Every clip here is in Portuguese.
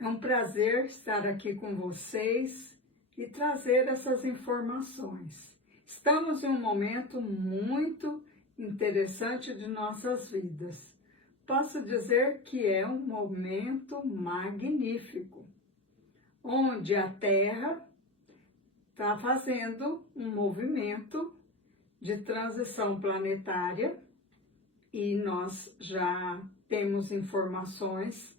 É um prazer estar aqui com vocês e trazer essas informações. Estamos em um momento muito interessante de nossas vidas. Posso dizer que é um momento magnífico, onde a Terra está fazendo um movimento de transição planetária e nós já temos informações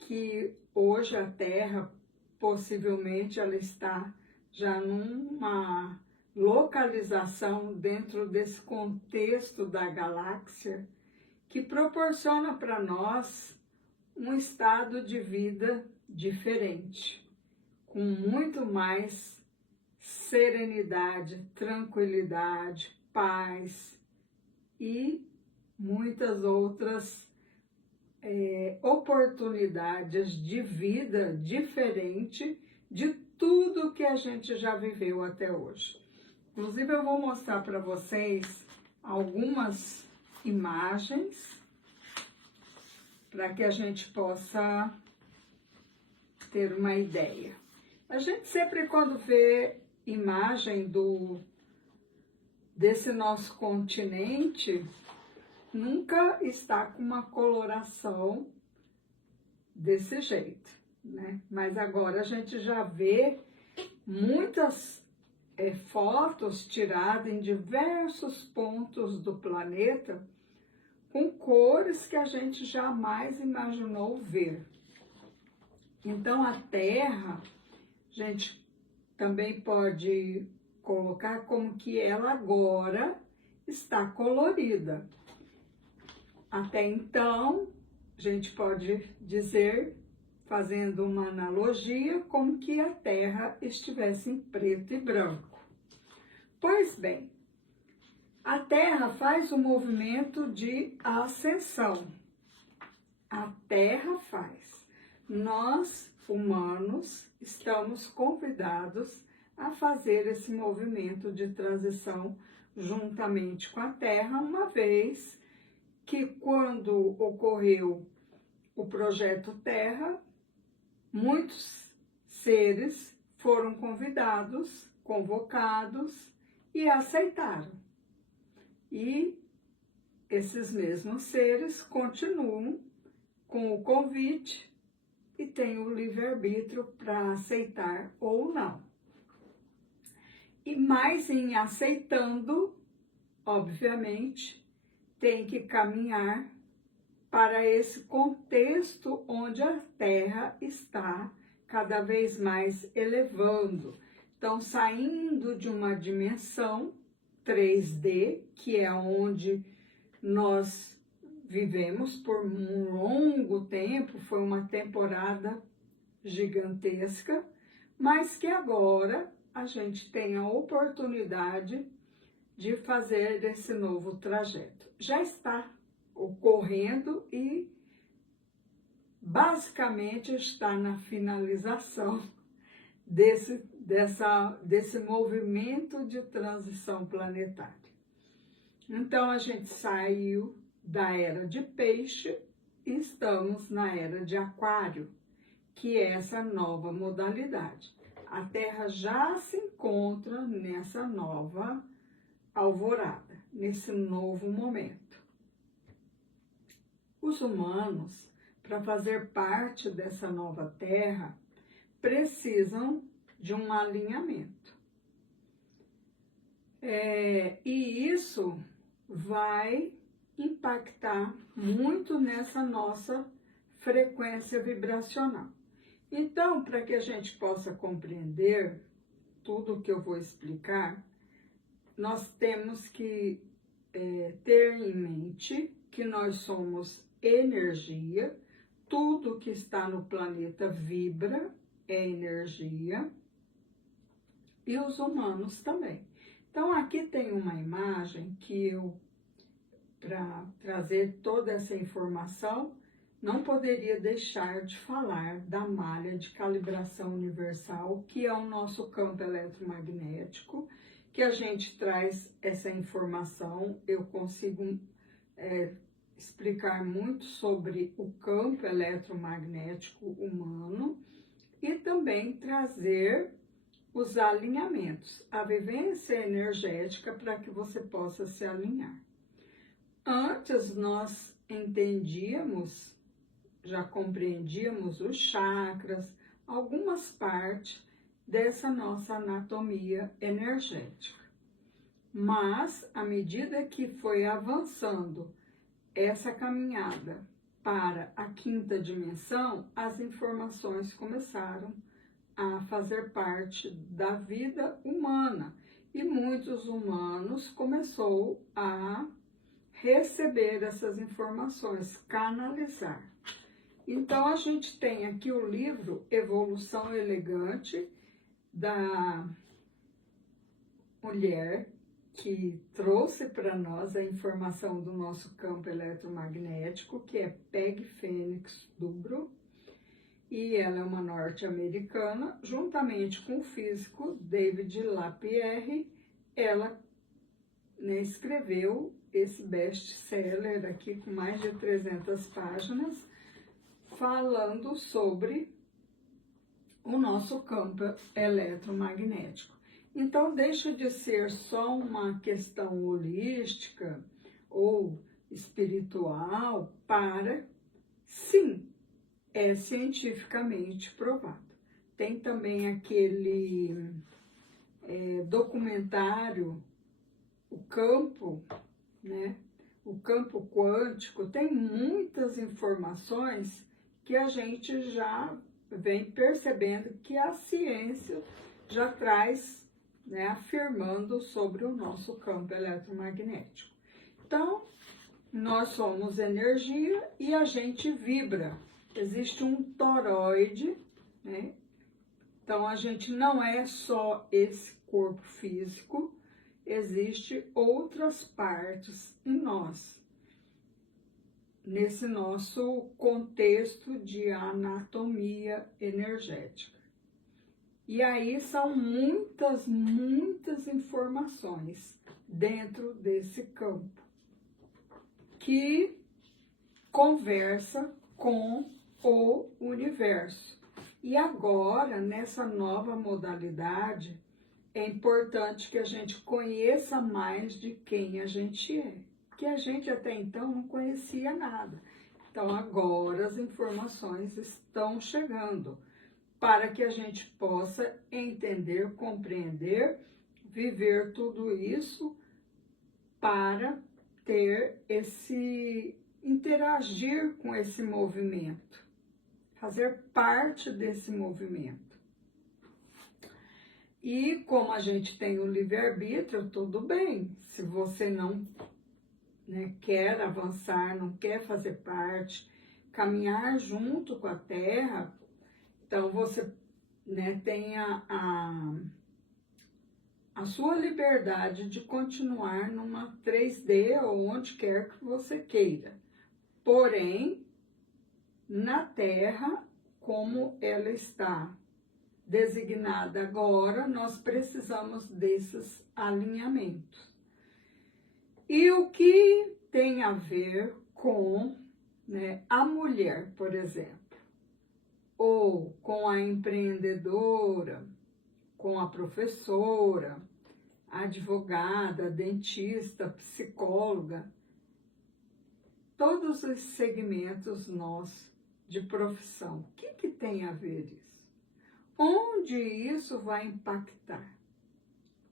que hoje a Terra, possivelmente, ela está já numa localização dentro desse contexto da galáxia que proporciona para nós um estado de vida diferente, com muito mais serenidade, tranquilidade, paz e muitas outras oportunidades de vida diferente de tudo que a gente já viveu até hoje. Inclusive, eu vou mostrar para vocês algumas imagens para que a gente possa ter uma ideia. A gente sempre, quando vê imagem desse nosso continente, nunca está com uma coloração desse jeito, né? Mas agora a gente já vê muitas fotos tiradas em diversos pontos do planeta com cores que a gente jamais imaginou ver. Então a Terra, a gente também pode colocar como que ela agora está colorida. Até então, a gente pode dizer, fazendo uma analogia, como que a Terra estivesse em preto e branco. Pois bem, a Terra faz um movimento de ascensão. A Terra faz. Nós, humanos, estamos convidados a fazer esse movimento de transição juntamente com a Terra, uma vez que quando ocorreu o projeto Terra, muitos seres foram convidados, convocados e aceitaram. E esses mesmos seres continuam com o convite e têm o livre-arbítrio para aceitar ou não. E mais em aceitando, obviamente, tem que caminhar para esse contexto onde a Terra está cada vez mais elevando. Então, saindo de uma dimensão 3D, que é onde nós vivemos por um longo tempo, foi uma temporada gigantesca, mas que agora a gente tem a oportunidade de fazer esse novo trajeto. Já está ocorrendo e basicamente está na finalização desse movimento de transição planetária. Então a gente saiu da era de peixe e estamos na era de aquário, que é essa nova modalidade. A Terra já se encontra nessa nova alvorada, nesse novo momento. Os humanos, para fazer parte dessa nova Terra, precisam de um alinhamento. E isso vai impactar muito nessa nossa frequência vibracional. Então, para que a gente possa compreender tudo o que eu vou explicar, nós temos que ter em mente que nós somos energia, tudo que está no planeta vibra, é energia, e os humanos também. Então, aqui tem uma imagem que eu, para trazer toda essa informação, não poderia deixar de falar da malha de calibração universal, que é o nosso campo eletromagnético, que a gente traz essa informação, eu consigo explicar muito sobre o campo eletromagnético humano e também trazer os alinhamentos, a vivência energética para que você possa se alinhar. Antes nós entendíamos, já compreendíamos os chakras, algumas partes dessa nossa anatomia energética. Mas, à medida que foi avançando essa caminhada para a quinta dimensão, as informações começaram a fazer parte da vida humana e muitos humanos começaram a receber essas informações, canalizar. Então a gente tem aqui o livro Evolução Elegante da mulher que trouxe para nós a informação do nosso campo eletromagnético, que é Peg Fênix Dubro, e ela é uma norte-americana, juntamente com o físico David Lapierre. Ela, né, escreveu esse best-seller aqui com mais de 300 páginas, falando sobre o nosso campo eletromagnético. Então, deixa de ser só uma questão holística ou espiritual para, sim, é cientificamente provado. Tem também aquele documentário, o campo, né? O campo quântico, tem muitas informações que a gente já vem percebendo que a ciência já traz, né, afirmando sobre o nosso campo eletromagnético. Então, nós somos energia e a gente vibra. Existe um toroide, né? Então, a gente não é só esse corpo físico, existe outras partes em nós, nesse nosso contexto de anatomia energética. E aí são muitas informações dentro desse campo que conversa com o universo. E agora, nessa nova modalidade, é importante que a gente conheça mais de quem a gente é, porque a gente até então não conhecia nada. Então agora as informações estão chegando para que a gente possa entender, compreender, viver tudo isso para ter interagir com esse movimento, fazer parte desse movimento. E como a gente tem o livre-arbítrio, tudo bem. Se você não, né, quer avançar, não quer fazer parte, caminhar junto com a Terra, então você, né, tem a sua liberdade de continuar numa 3D ou onde quer que você queira. Porém, na Terra, como ela está designada agora, nós precisamos desses alinhamentos. E o que tem a ver com, né, a mulher, por exemplo, ou com a empreendedora, com a professora, a advogada, dentista, psicóloga, todos os segmentos nossos de profissão. O que tem a ver isso? Onde isso vai impactar?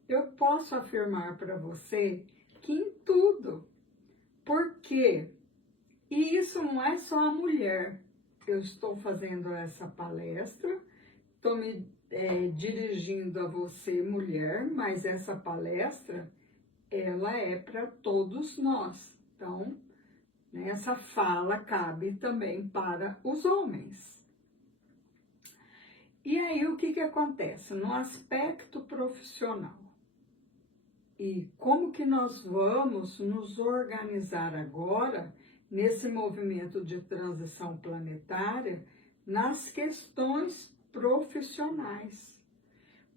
Eu posso afirmar para você que em tudo. Por quê? E isso não é só a mulher. Eu estou fazendo essa palestra, estou me dirigindo a você, mulher, mas essa palestra, ela é para todos nós. Então, né, essa fala cabe também para os homens. E aí, o que acontece? No aspecto profissional, e como que nós vamos nos organizar agora, nesse movimento de transição planetária, nas questões profissionais?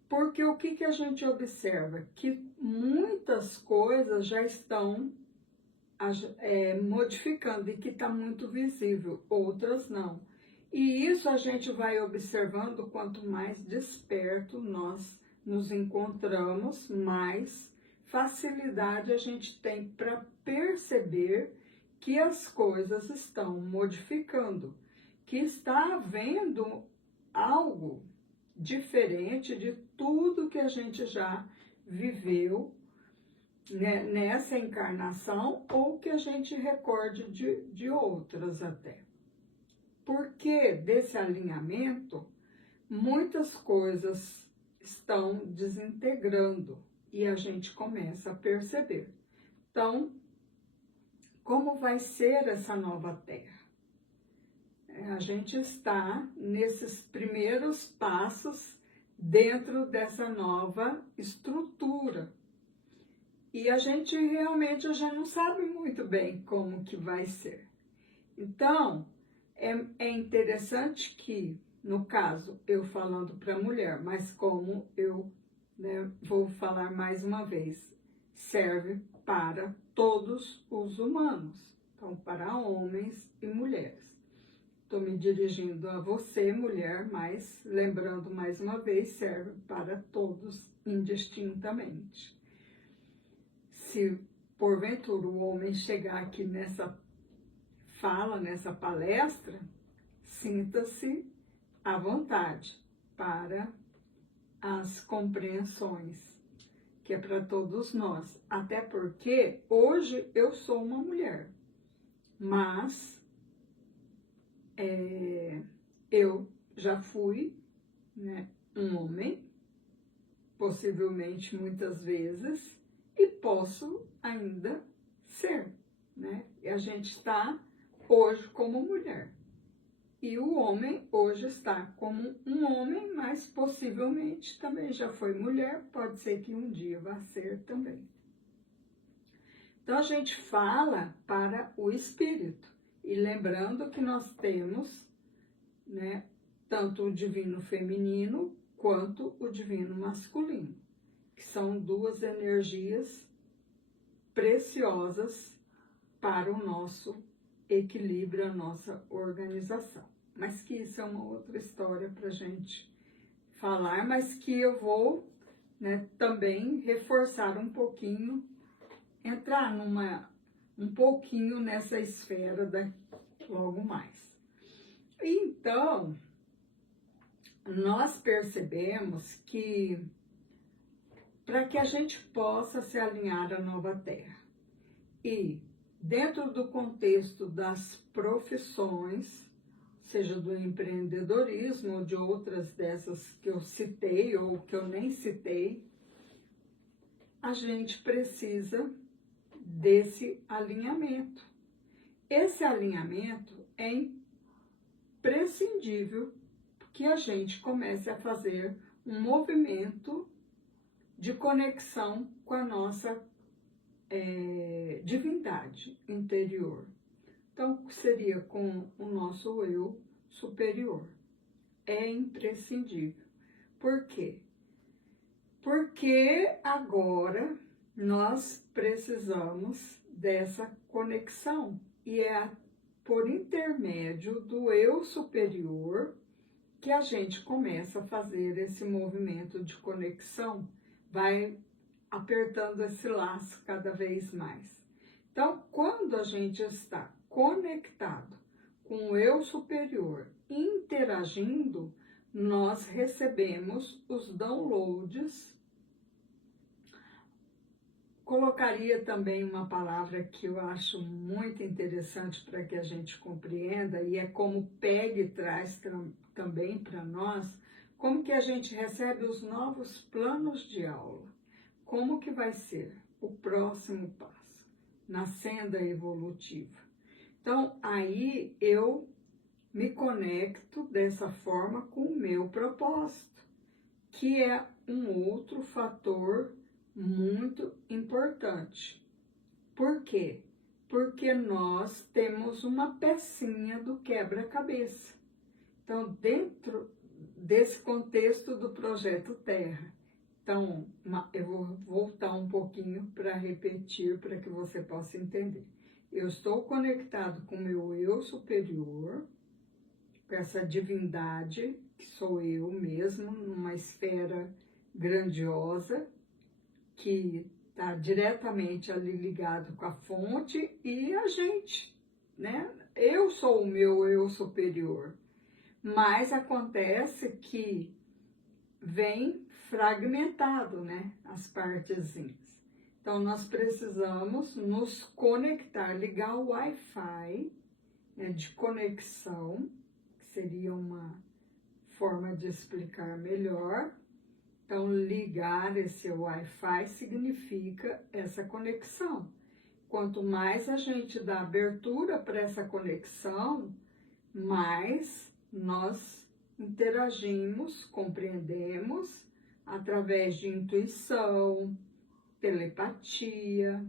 Porque o que a gente observa? Que muitas coisas já estão modificando e que está muito visível, outras não. E isso a gente vai observando, quanto mais desperto nós nos encontramos, mais facilidade a gente tem para perceber que as coisas estão modificando, que está havendo algo diferente de tudo que a gente já viveu, né, nessa encarnação, ou que a gente recorde de outras até. Porque desse alinhamento, muitas coisas estão desintegrando e a gente começa a perceber. Então, como vai ser essa nova Terra? A gente está nesses primeiros passos dentro dessa nova estrutura. E a gente realmente já não sabe muito bem como que vai ser. Então, é interessante que, no caso, eu falando para a mulher, mas como eu, né, vou falar mais uma vez, serve para todos os humanos, então para homens e mulheres. Estou me dirigindo a você, mulher, mas lembrando mais uma vez, serve para todos indistintamente. Se porventura o homem chegar aqui nessa fala, nessa palestra, sinta-se à vontade para as compreensões, que é para todos nós. Até porque hoje eu sou uma mulher, mas eu já fui, né, um homem, possivelmente muitas vezes, e posso ainda ser, né? E a gente está hoje como mulher. E o homem hoje está como um homem, mas possivelmente também já foi mulher, pode ser que um dia vá ser também. Então a gente fala para o espírito. E lembrando que nós temos, né, tanto o divino feminino quanto o divino masculino, que são duas energias preciosas para o nosso equilíbrio, a nossa organização. Mas que isso é uma outra história para a gente falar, mas que eu vou, né, também reforçar um pouquinho, entrar um pouquinho nessa esfera logo mais. Então, nós percebemos que para que a gente possa se alinhar à nova Terra e dentro do contexto das profissões, seja do empreendedorismo ou de outras dessas que eu citei ou que eu nem citei, a gente precisa desse alinhamento. Esse alinhamento é imprescindível que a gente comece a fazer um movimento de conexão com a nossa divindade interior. Então, seria com o nosso eu superior. É imprescindível. Por quê? Porque agora nós precisamos dessa conexão. E é por intermédio do eu superior que a gente começa a fazer esse movimento de conexão, vai apertando esse laço cada vez mais. Então, quando a gente está conectado com o eu superior, interagindo, nós recebemos os downloads. Colocaria também uma palavra que eu acho muito interessante para que a gente compreenda, e é como PEG traz também para nós, como que a gente recebe os novos planos de aula. Como que vai ser o próximo passo na senda evolutiva? Então, aí eu me conecto dessa forma com o meu propósito, que é um outro fator muito importante. Por quê? Porque nós temos uma pecinha do quebra-cabeça. Então, dentro desse contexto do Projeto Terra, então, eu vou voltar um pouquinho para repetir, para que você possa entender. eu estou conectado com o meu eu superior, com essa divindade, que sou eu mesmo, numa esfera grandiosa, que está diretamente ali ligado com a fonte e a gente, né? Eu sou o meu eu superior, mas acontece que vem fragmentado, né? As partezinhas. Então, nós precisamos nos conectar, ligar o Wi-Fi, né, de conexão, que seria uma forma de explicar melhor. Então, ligar esse Wi-Fi significa essa conexão. Quanto mais a gente dá abertura para essa conexão, mais nós interagimos, compreendemos através de intuição, telepatia,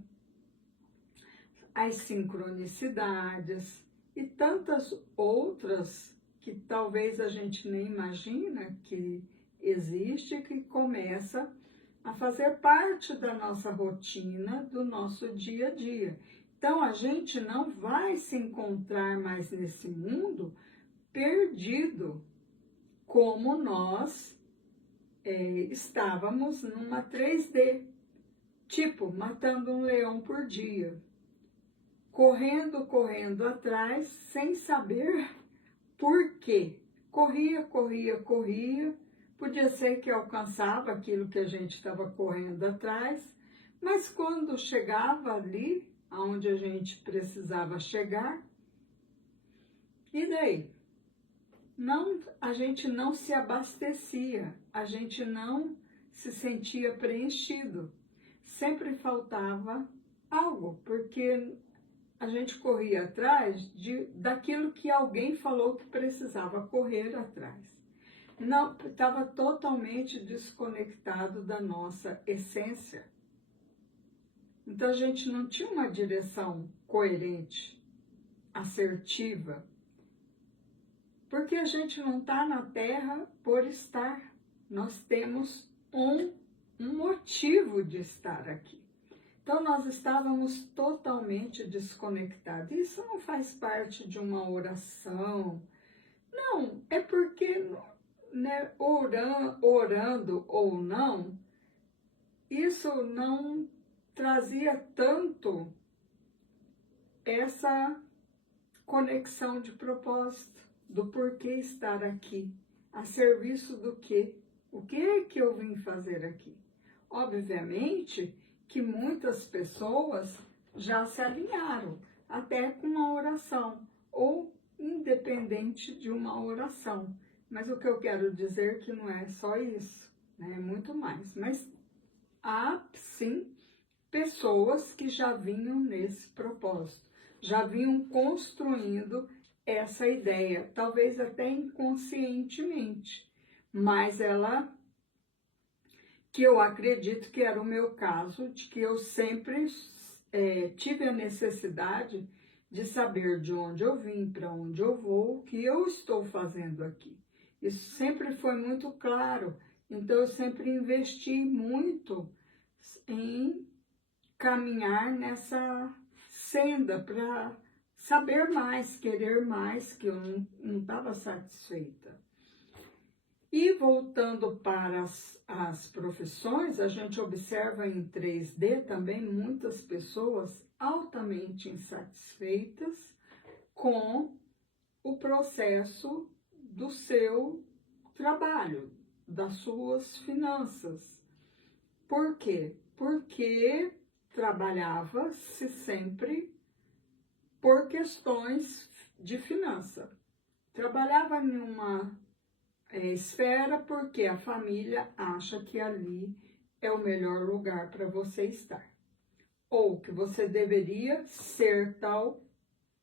as sincronicidades e tantas outras que talvez a gente nem imagina que existe, que começa a fazer parte da nossa rotina, do nosso dia a dia. Então, a gente não vai se encontrar mais nesse mundo perdido, como nós estávamos numa 3D, tipo, matando um leão por dia, correndo atrás, sem saber por quê. Corria, podia ser que alcançava aquilo que a gente estava correndo atrás, mas quando chegava ali, aonde a gente precisava chegar, e daí? Não, a gente não se abastecia, a gente não se sentia preenchido. Sempre faltava algo, porque a gente corria atrás daquilo que alguém falou que precisava correr atrás. Não, estava totalmente desconectado da nossa essência. Então a gente não tinha uma direção coerente, assertiva, porque a gente não está na Terra por estar. Nós temos um motivo de estar aqui. Então nós estávamos totalmente desconectados. Isso não faz parte de uma oração. Não, é porque, né, orando ou não, isso não trazia tanto essa conexão de propósito, do porquê estar aqui, a serviço do quê? O que é que eu vim fazer aqui? Obviamente que muitas pessoas já se alinharam, até com uma oração, ou independente de uma oração. Mas o que eu quero dizer é que não é só isso, né? É muito mais. Mas há, sim, pessoas que já vinham nesse propósito, já vinham construindo essa ideia, talvez até inconscientemente, mas que eu acredito que era o meu caso, de que eu sempre tive a necessidade de saber de onde eu vim, para onde eu vou, o que eu estou fazendo aqui. Isso sempre foi muito claro, então eu sempre investi muito em caminhar nessa senda para saber mais, querer mais, que eu não estava satisfeita. E voltando para as profissões, a gente observa em 3D também muitas pessoas altamente insatisfeitas com o processo do seu trabalho, das suas finanças. Por quê? Porque trabalhava-se sempre por questões de finança. Trabalhava em uma esfera porque a família acha que ali é o melhor lugar para você estar. Ou que você deveria ser tal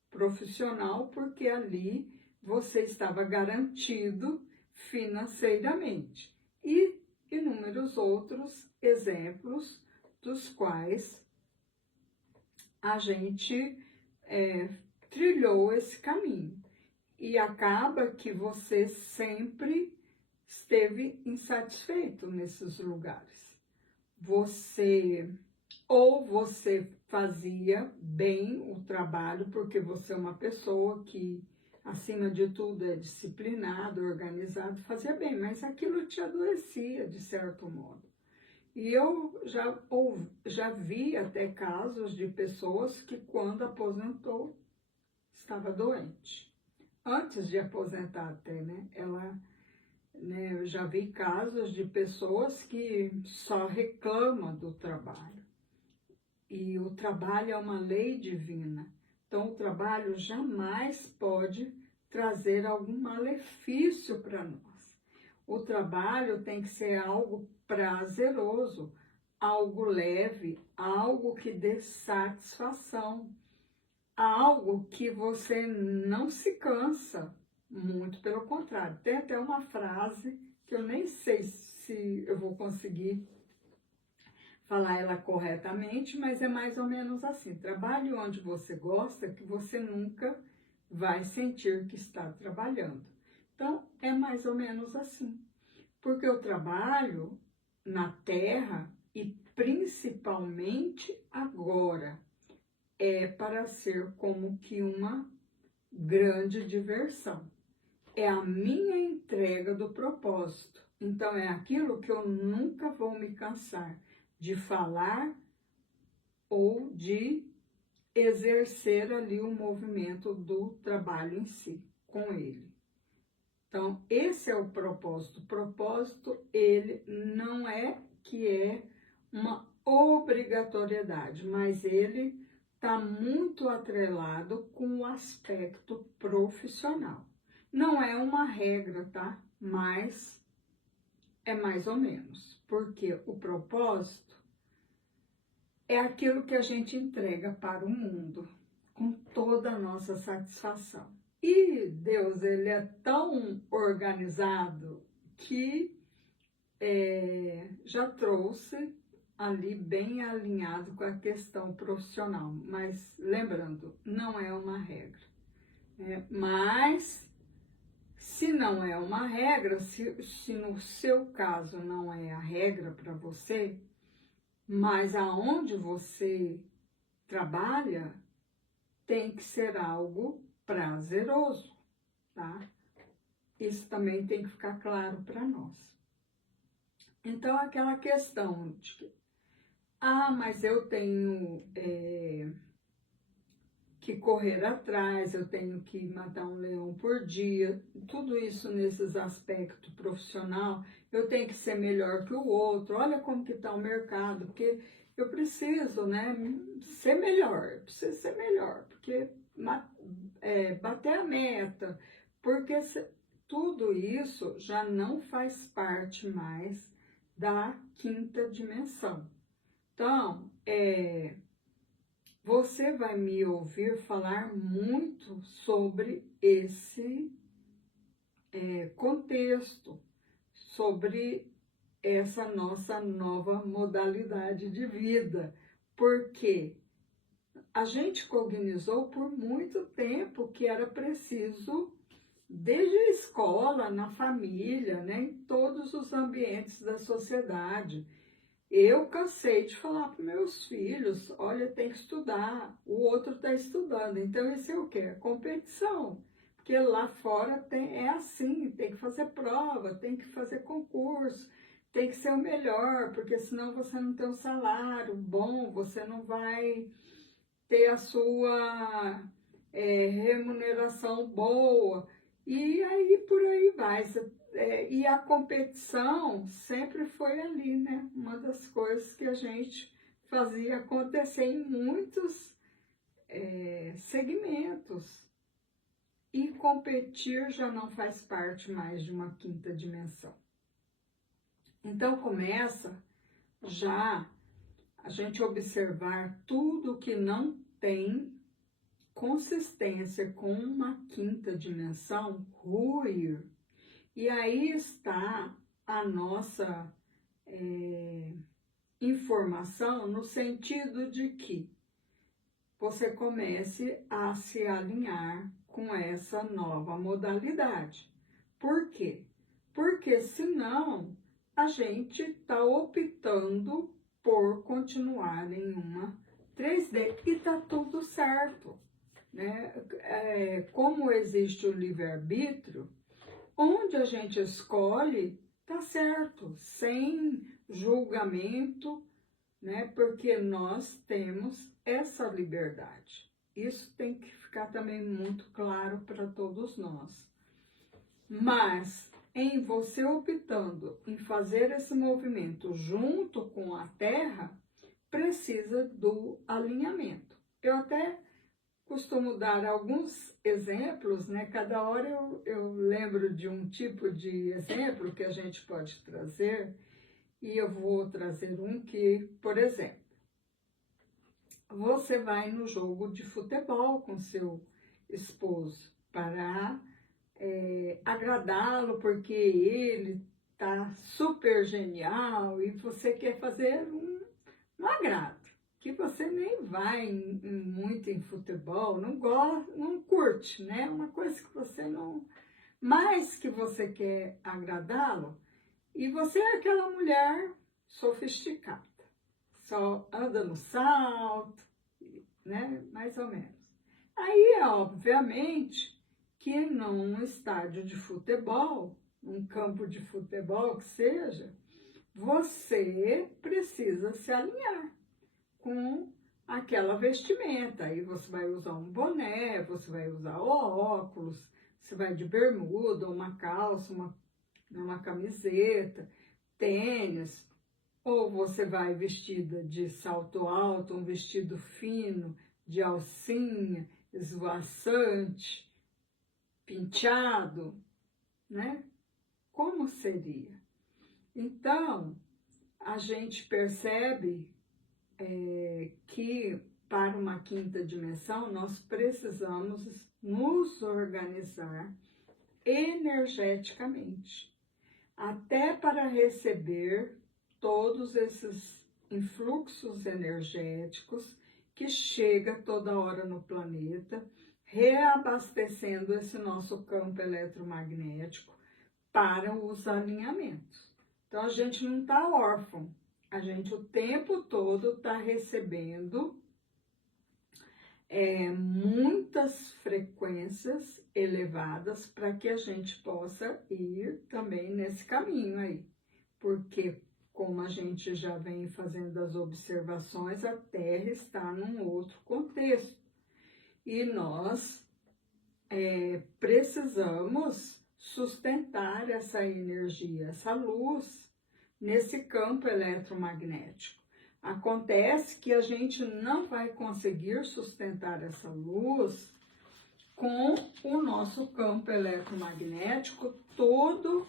profissional porque ali você estava garantido financeiramente. E inúmeros outros exemplos dos quais a gente trilhou esse caminho. E acaba que você sempre esteve insatisfeito nesses lugares. Você ou você fazia bem o trabalho, porque você é uma pessoa que, acima de tudo, é disciplinado, organizado, fazia bem, mas aquilo te adoecia, de certo modo. E eu já vi até casos de pessoas que, quando aposentou, estava doente. Antes de aposentar até, né? Eu já vi casos de pessoas que só reclamam do trabalho. E o trabalho é uma lei divina. Então, o trabalho jamais pode trazer algum malefício para nós. O trabalho tem que ser algo prazeroso, algo leve, algo que dê satisfação, algo que você não se cansa, muito pelo contrário. Tem até uma frase que eu nem sei se eu vou conseguir falar ela corretamente, mas é mais ou menos assim: trabalhe onde você gosta, que você nunca vai sentir que está trabalhando. Então, é mais ou menos assim. Porque o trabalho na terra, e principalmente agora, é para ser como que uma grande diversão. É a minha entrega do propósito. Então, é aquilo que eu nunca vou me cansar de falar ou de exercer ali o movimento do trabalho em si, com ele. Então, esse é o propósito. O propósito, ele não é que é uma obrigatoriedade, mas ele está muito atrelado com o aspecto profissional. Não é uma regra, tá? Mas é mais ou menos, porque o propósito é aquilo que a gente entrega para o mundo, com toda a nossa satisfação. E Deus, ele é tão organizado que já trouxe ali bem alinhado com a questão profissional. Mas lembrando, não é uma regra. Mas, se não é uma regra, se no seu caso não é a regra para você, mas aonde você trabalha tem que ser algo prazeroso, tá? Isso também tem que ficar claro para nós. Então, aquela questão de que, mas eu tenho que correr atrás, eu tenho que matar um leão por dia, tudo isso nesses aspectos profissional, eu tenho que ser melhor que o outro, olha como que está o mercado, porque eu preciso, né, ser melhor, eu preciso ser melhor, porque bater a meta, porque tudo isso já não faz parte mais da quinta dimensão. Então, você vai me ouvir falar muito sobre esse contexto, sobre essa nossa nova modalidade de vida, porque a gente cognizou por muito tempo que era preciso, desde a escola, na família, né, em todos os ambientes da sociedade. Eu cansei de falar para meus filhos, olha, tem que estudar, o outro está estudando. Então, isso é o quê? Competição. Porque lá fora é assim, tem que fazer prova, tem que fazer concurso, tem que ser o melhor, porque senão você não tem um salário bom, você não vai ter a sua remuneração boa. E aí, por aí vai. E a competição sempre foi ali, né? Uma das coisas que a gente fazia acontecer em muitos segmentos. E competir já não faz parte mais de uma quinta dimensão. Então começa já a gente observar tudo que não tem consistência com uma quinta dimensão ruir. E aí está a nossa informação no sentido de que você comece a se alinhar com essa nova modalidade. Por quê? Porque senão a gente está optando por continuar em uma 3D. E tá tudo certo, né? Como existe o livre-arbítrio, onde a gente escolhe, tá certo, sem julgamento, né? Porque nós temos essa liberdade. Isso tem que ficar também muito claro para todos nós. Mas em você optando em fazer esse movimento junto com a Terra, precisa do alinhamento. Eu até costumo dar alguns exemplos, né? Cada hora eu lembro de um tipo de exemplo que a gente pode trazer, e eu vou trazer um que, por exemplo, você vai no jogo de futebol com seu esposo para agradá-lo, porque ele tá super genial e você quer fazer um agrado, que você nem vai muito em futebol, não gosta, não curte, né? Uma coisa que você não... Mas que você quer agradá-lo, e você é aquela mulher sofisticada, só anda no salto, né? Mais ou menos. Aí, obviamente, que num estádio de futebol, um campo de futebol que seja, você precisa se alinhar com aquela vestimenta. Aí você vai usar um boné, você vai usar óculos, você vai de bermuda, uma calça, uma camiseta, tênis, ou você vai vestida de salto alto, um vestido fino, de alcinha, esvoaçante, penteado, né? Como seria? Então, a gente percebe que para uma quinta dimensão nós precisamos nos organizar energeticamente, até para receber todos esses influxos energéticos que chega toda hora no planeta, reabastecendo esse nosso campo eletromagnético para os alinhamentos. Então, a gente não está órfão, a gente o tempo todo está recebendo muitas frequências elevadas para que a gente possa ir também nesse caminho aí. Porque, como a gente já vem fazendo as observações, a Terra está num outro contexto. E nós precisamos sustentar essa energia, essa luz, nesse campo eletromagnético. Acontece que a gente não vai conseguir sustentar essa luz com o nosso campo eletromagnético todo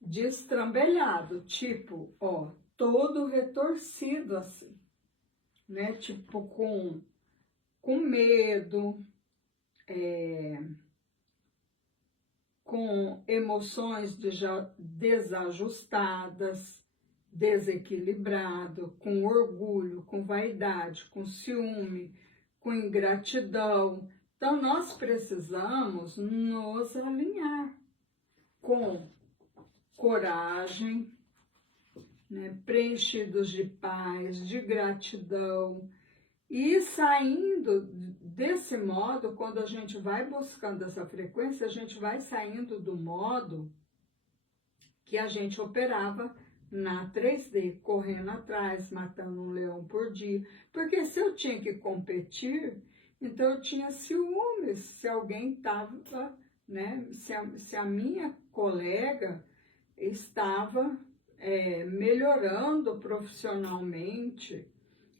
destrambelhado, tipo, ó, todo retorcido assim, né? Tipo com medo, com emoções desajustadas, desequilibrado, com orgulho, com vaidade, com ciúme, com ingratidão. Então, nós precisamos nos alinhar com coragem, né, preenchidos de paz, de gratidão, e saindo desse modo, quando a gente vai buscando essa frequência, a gente vai saindo do modo que a gente operava na 3D, correndo atrás, matando um leão por dia. Porque se eu tinha que competir, então eu tinha ciúmes se alguém estava, né? Se a minha colega estava melhorando profissionalmente.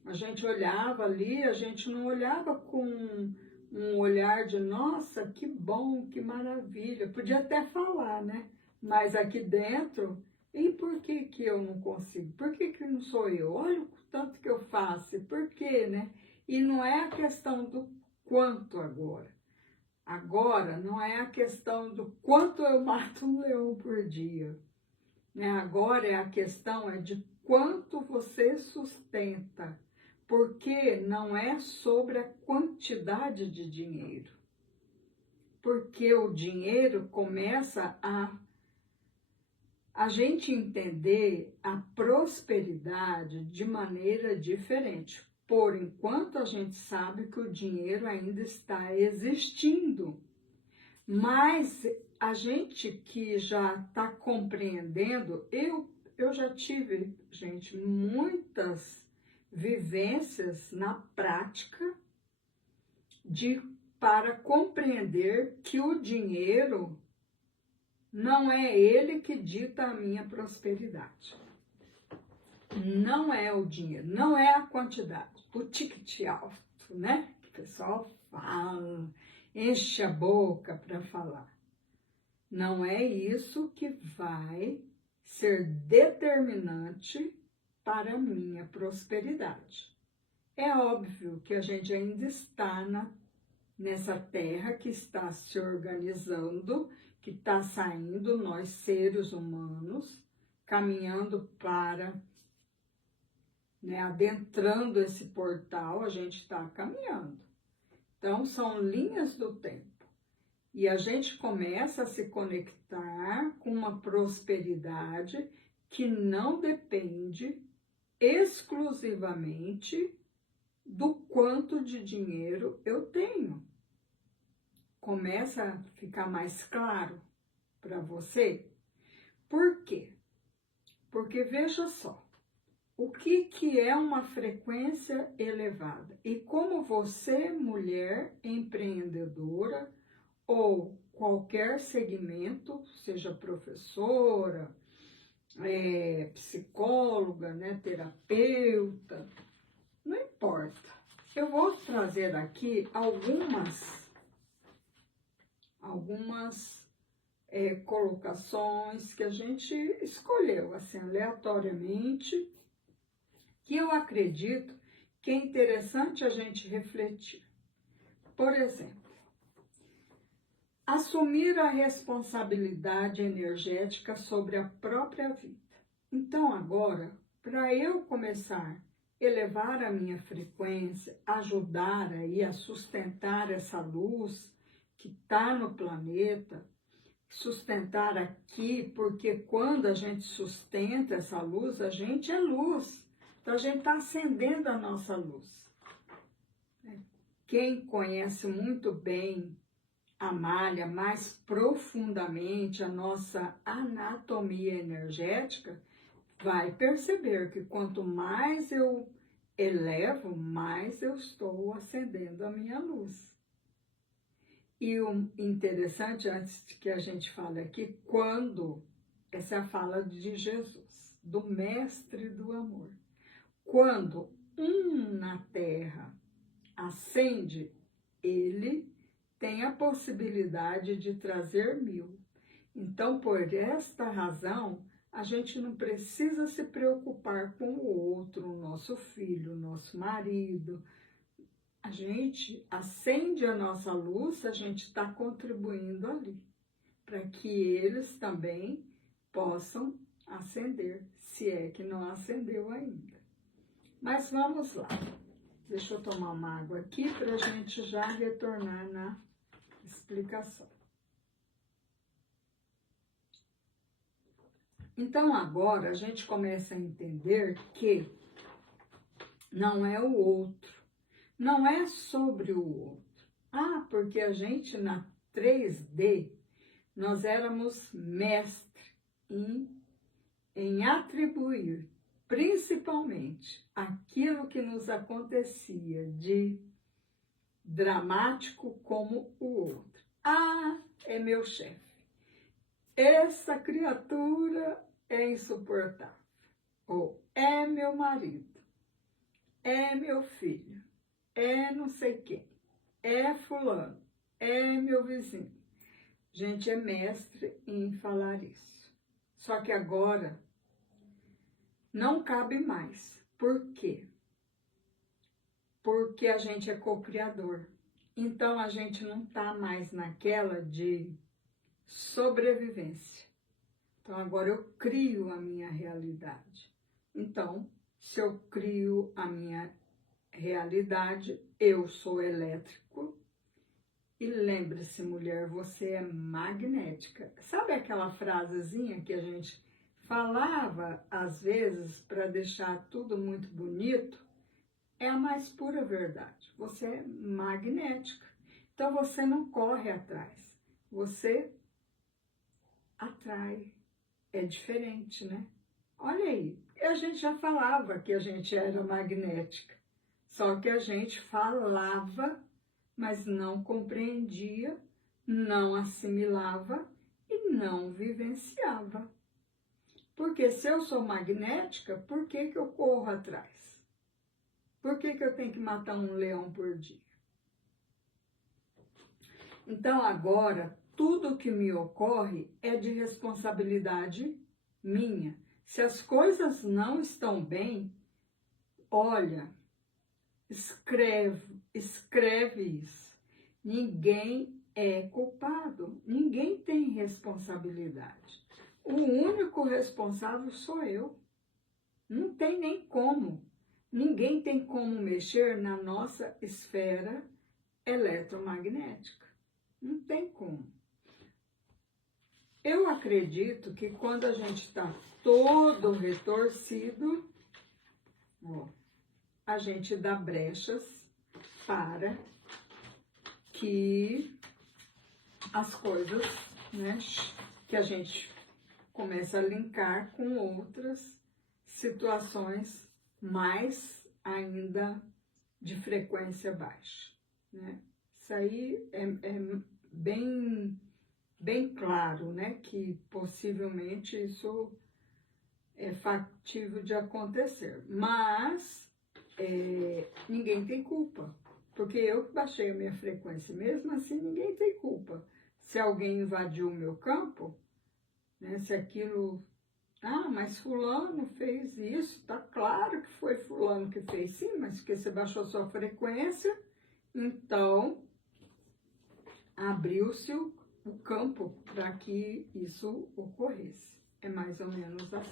A gente olhava ali, a gente não olhava com um olhar de, nossa, que bom, que maravilha. Podia até falar, né? Mas aqui dentro, e por que que eu não consigo? Por que que não sou eu? Olha o tanto que eu faço, por quê, né? E não é a questão do quanto agora. Agora não é a questão do quanto eu mato um leão por dia. Né? Agora a questão é de quanto você sustenta, porque não é sobre a quantidade de dinheiro, porque o dinheiro começa a a gente entender a prosperidade de maneira diferente. Por enquanto, a gente sabe que o dinheiro ainda está existindo, mas a gente que já está compreendendo, eu já tive, gente, muitas vivências na prática para compreender que o dinheiro não é ele que dita a minha prosperidade. Não é o dinheiro, não é a quantidade, o ticket alto, né? Que o pessoal fala, enche a boca para falar. Não é isso que vai ser determinante para a minha prosperidade. É óbvio que a gente ainda está nessa terra que está se organizando, que está saindo, nós seres humanos, caminhando para, adentrando esse portal, a gente está caminhando. Então, são linhas do tempo. E a gente começa a se conectar com uma prosperidade que não depende exclusivamente do quanto de dinheiro eu tenho. Começa a ficar mais claro para você? Por quê? Porque veja só, o que é uma frequência elevada? E como você, mulher empreendedora, ou qualquer segmento, seja professora, psicóloga, terapeuta, não importa. Eu vou trazer aqui algumas colocações que a gente escolheu, assim, aleatoriamente, que eu acredito que é interessante a gente refletir. Por exemplo, assumir a responsabilidade energética sobre a própria vida. Então, agora, para eu começar a elevar a minha frequência, ajudar aí a sustentar essa luz que está no planeta, sustentar aqui, porque quando a gente sustenta essa luz, a gente é luz. Então, a gente está acendendo a nossa luz. Quem conhece muito bem a malha mais profundamente a nossa anatomia energética, vai perceber que quanto mais eu elevo, mais eu estou acendendo a minha luz. E o interessante, antes de que a gente fale aqui, essa é a fala de Jesus, do Mestre do Amor. Quando um na Terra acende, ele tem a possibilidade de trazer 1000. Então, por esta razão, a gente não precisa se preocupar com o outro, o nosso filho, o nosso marido. A gente acende a nossa luz, a gente está contribuindo ali, para que eles também possam acender, se é que não acendeu ainda. Mas vamos lá. Deixa eu tomar uma água aqui para a gente já retornar na explicação. Então, agora a gente começa a entender que não é o outro, não é sobre o outro. Ah, porque a gente na 3D, nós éramos mestres em atribuir, principalmente, aquilo que nos acontecia de dramático como o outro. Ah, é meu chefe. Essa criatura é insuportável. Ou é meu marido. É meu filho. É não sei quem. É fulano. É meu vizinho. A gente é mestre em falar isso. Só que agora não cabe mais. Por quê? Porque a gente é co-criador. Então, a gente não está mais naquela de sobrevivência. Então, agora eu crio a minha realidade. Então, se eu crio a minha realidade, eu sou elétrico. E lembre-se, mulher, você é magnética. Sabe aquela frasezinha que a gente falava, às vezes, para deixar tudo muito bonito, é a mais pura verdade. Você é magnética. Então, você não corre atrás. Você atrai. É diferente, né? Olha aí. A gente já falava que a gente era magnética. Só que a gente falava, mas não compreendia, não assimilava e não vivenciava. Porque se eu sou magnética, por que que eu corro atrás? Por que que eu tenho que matar um leão por dia? Então agora, tudo que me ocorre é de responsabilidade minha. Se as coisas não estão bem, olha, escreve isso. Ninguém é culpado, ninguém tem responsabilidade. O único responsável sou eu. Não tem nem como. Ninguém tem como mexer na nossa esfera eletromagnética. Não tem como. Eu acredito que quando a gente está todo retorcido, ó, a gente dá brechas para que as coisas, né, que a gente começa a linkar com outras situações mais ainda de frequência baixa, né? Isso aí é bem claro, né, que possivelmente isso é factível de acontecer, mas ninguém tem culpa, porque eu que baixei a minha frequência, mesmo assim ninguém tem culpa. Se alguém invadiu o meu campo, né, se aquilo, mas fulano fez isso, tá claro que foi fulano que fez, sim, mas porque você baixou sua frequência, então abriu-se o campo para que isso ocorresse. É mais ou menos assim.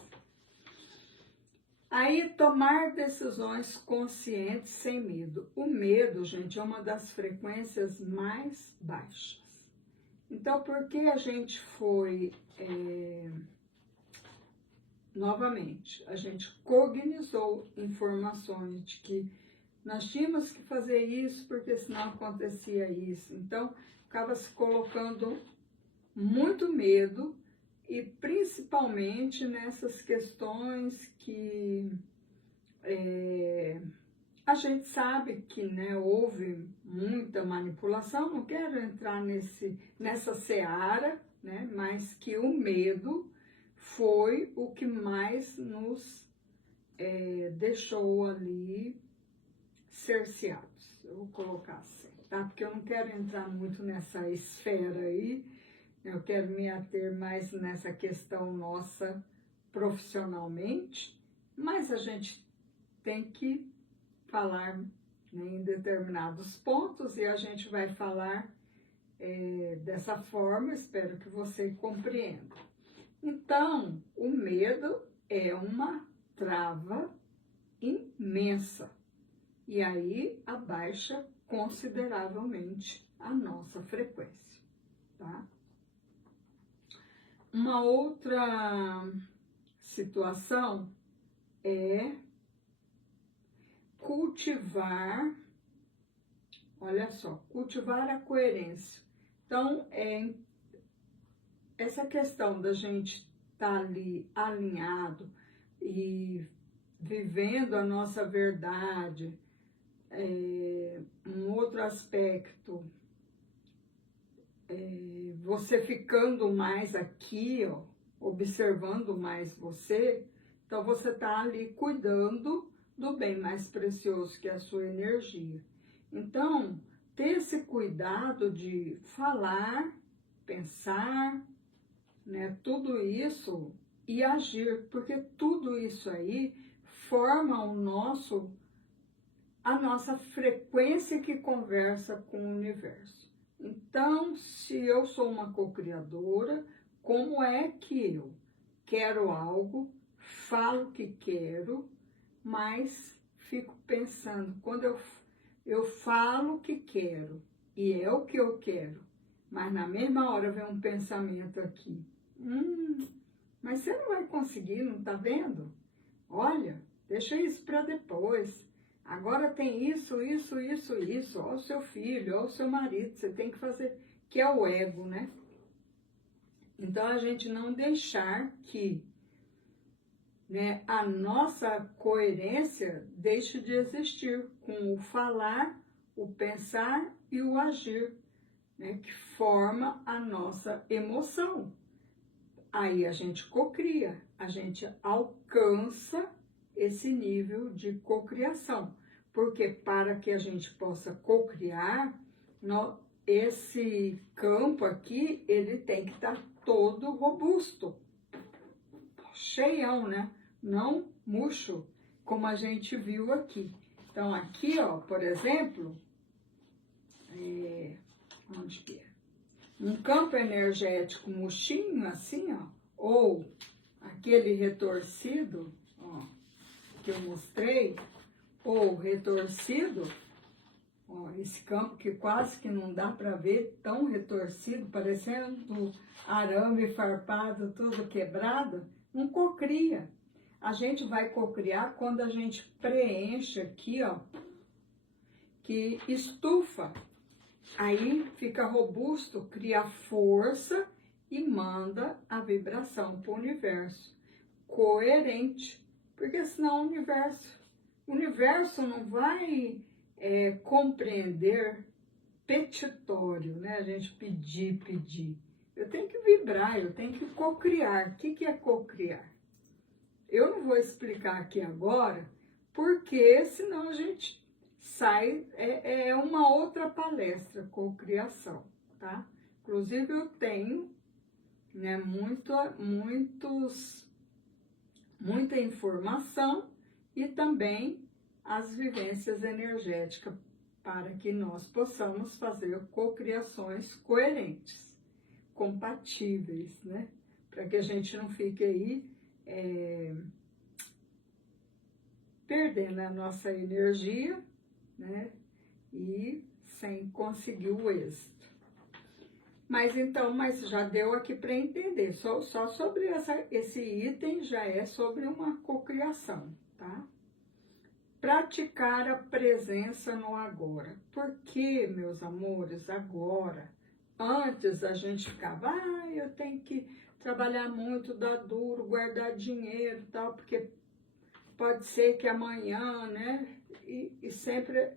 Aí, tomar decisões conscientes sem medo. O medo, gente, é uma das frequências mais baixas. Então, por que a gente foi... novamente, a gente cognizou informações de que nós tínhamos que fazer isso porque senão acontecia isso. Então, acaba se colocando muito medo e principalmente nessas questões que a gente sabe que, né, houve muita manipulação, não quero entrar nessa seara, né, mas que o medo foi o que mais nos deixou ali cerceados, eu vou colocar assim, tá? Porque eu não quero entrar muito nessa esfera aí, eu quero me ater mais nessa questão nossa profissionalmente, mas a gente tem que falar, né, em determinados pontos e a gente vai falar dessa forma, espero que você compreenda. Então, o medo é uma trava imensa e aí abaixa consideravelmente a nossa frequência, tá? Uma outra situação é cultivar, olha só, cultivar a coerência. Então, essa questão da gente estar ali alinhado e vivendo a nossa verdade, um outro aspecto, você ficando mais aqui, ó, observando mais você, então você está ali cuidando do bem mais precioso que é a sua energia. Então, ter esse cuidado de falar, pensar, né, tudo isso e agir, porque tudo isso aí forma a nossa frequência que conversa com o universo. Então, se eu sou uma co-criadora, como é que eu quero algo, falo que quero, mas fico pensando, quando eu falo que quero e é o que eu quero, mas na mesma hora vem um pensamento aqui, mas você não vai conseguir, não tá vendo? Olha, deixa isso para depois. Agora tem isso, isso, isso, isso. Ó o seu filho, ó o seu marido, você tem que fazer, que é o ego, né? Então, a gente não deixar que, né, a nossa coerência deixe de existir com o falar, o pensar e o agir, né, que forma a nossa emoção. Aí a gente cocria, a gente alcança esse nível de cocriação, porque para que a gente possa cocriar, esse campo aqui, ele tem que estar todo robusto, cheião, né? Não murcho, como a gente viu aqui. Então, aqui, ó, por exemplo, onde que é? Um campo energético murchinho, assim, ó, ou aquele retorcido, ó, que eu mostrei, ou retorcido, ó, esse campo que quase que não dá para ver, tão retorcido, parecendo arame farpado, tudo quebrado, não cocria. A gente vai cocriar quando a gente preenche aqui, ó, que estufa. Aí fica robusto, cria força e manda a vibração para o universo. Coerente, porque senão o universo não vai compreender petitório, né? A gente pedir. Eu tenho que vibrar, eu tenho que cocriar. O que é cocriar? Eu não vou explicar aqui agora, porque senão a gente sai, é uma outra palestra, cocriação, tá? Inclusive eu tenho, né, muita informação e também as vivências energéticas para que nós possamos fazer cocriações coerentes, compatíveis, né? Para que a gente não fique aí perdendo a nossa energia, né? E sem conseguir o êxito. Mas já deu aqui para entender, só sobre esse item já é sobre uma cocriação, tá? Praticar a presença no agora. Por que, meus amores, agora? Antes a gente ficava, eu tenho que trabalhar muito, dar duro, guardar dinheiro e tal, porque pode ser que amanhã, né? E sempre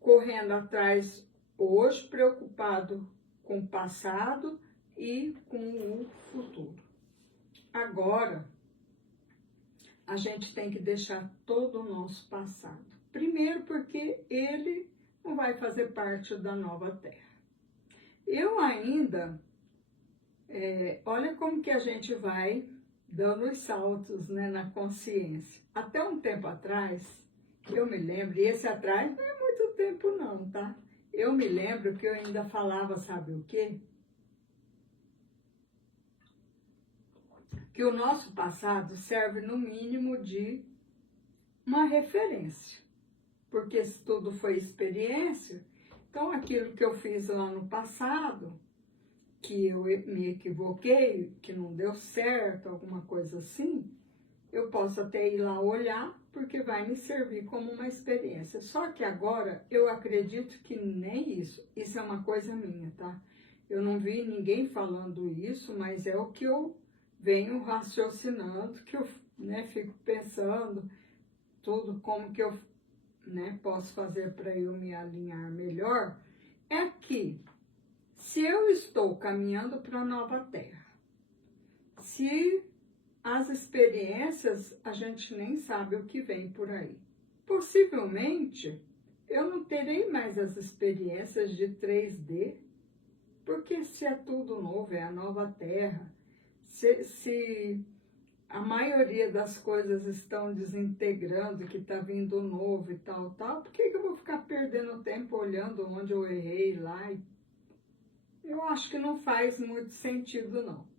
correndo atrás hoje, preocupado com o passado e com o futuro. Agora, a gente tem que deixar todo o nosso passado. Primeiro porque ele não vai fazer parte da nova terra. Eu ainda, olha como que a gente vai dando os saltos, né, na consciência. Até um tempo atrás, eu me lembro, e esse atrás não é muito tempo não, tá? Eu me lembro que eu ainda falava, sabe o quê? Que o nosso passado serve no mínimo de uma referência. Porque se tudo foi experiência, então aquilo que eu fiz lá no passado, que eu me equivoquei, que não deu certo, alguma coisa assim, eu posso até ir lá olhar, porque vai me servir como uma experiência. Só que agora eu acredito que nem isso. Isso é uma coisa minha, tá? Eu não vi ninguém falando isso, mas é o que eu venho raciocinando, que eu, né, fico pensando tudo como que eu, né, posso fazer para eu me alinhar melhor. É que se eu estou caminhando para a nova terra, se as experiências, a gente nem sabe o que vem por aí. Possivelmente, eu não terei mais as experiências de 3D, porque se é tudo novo, é a nova terra, se a maioria das coisas estão desintegrando, que está vindo novo e tal, por que eu vou ficar perdendo tempo olhando onde eu errei lá? Eu acho que não faz muito sentido, não.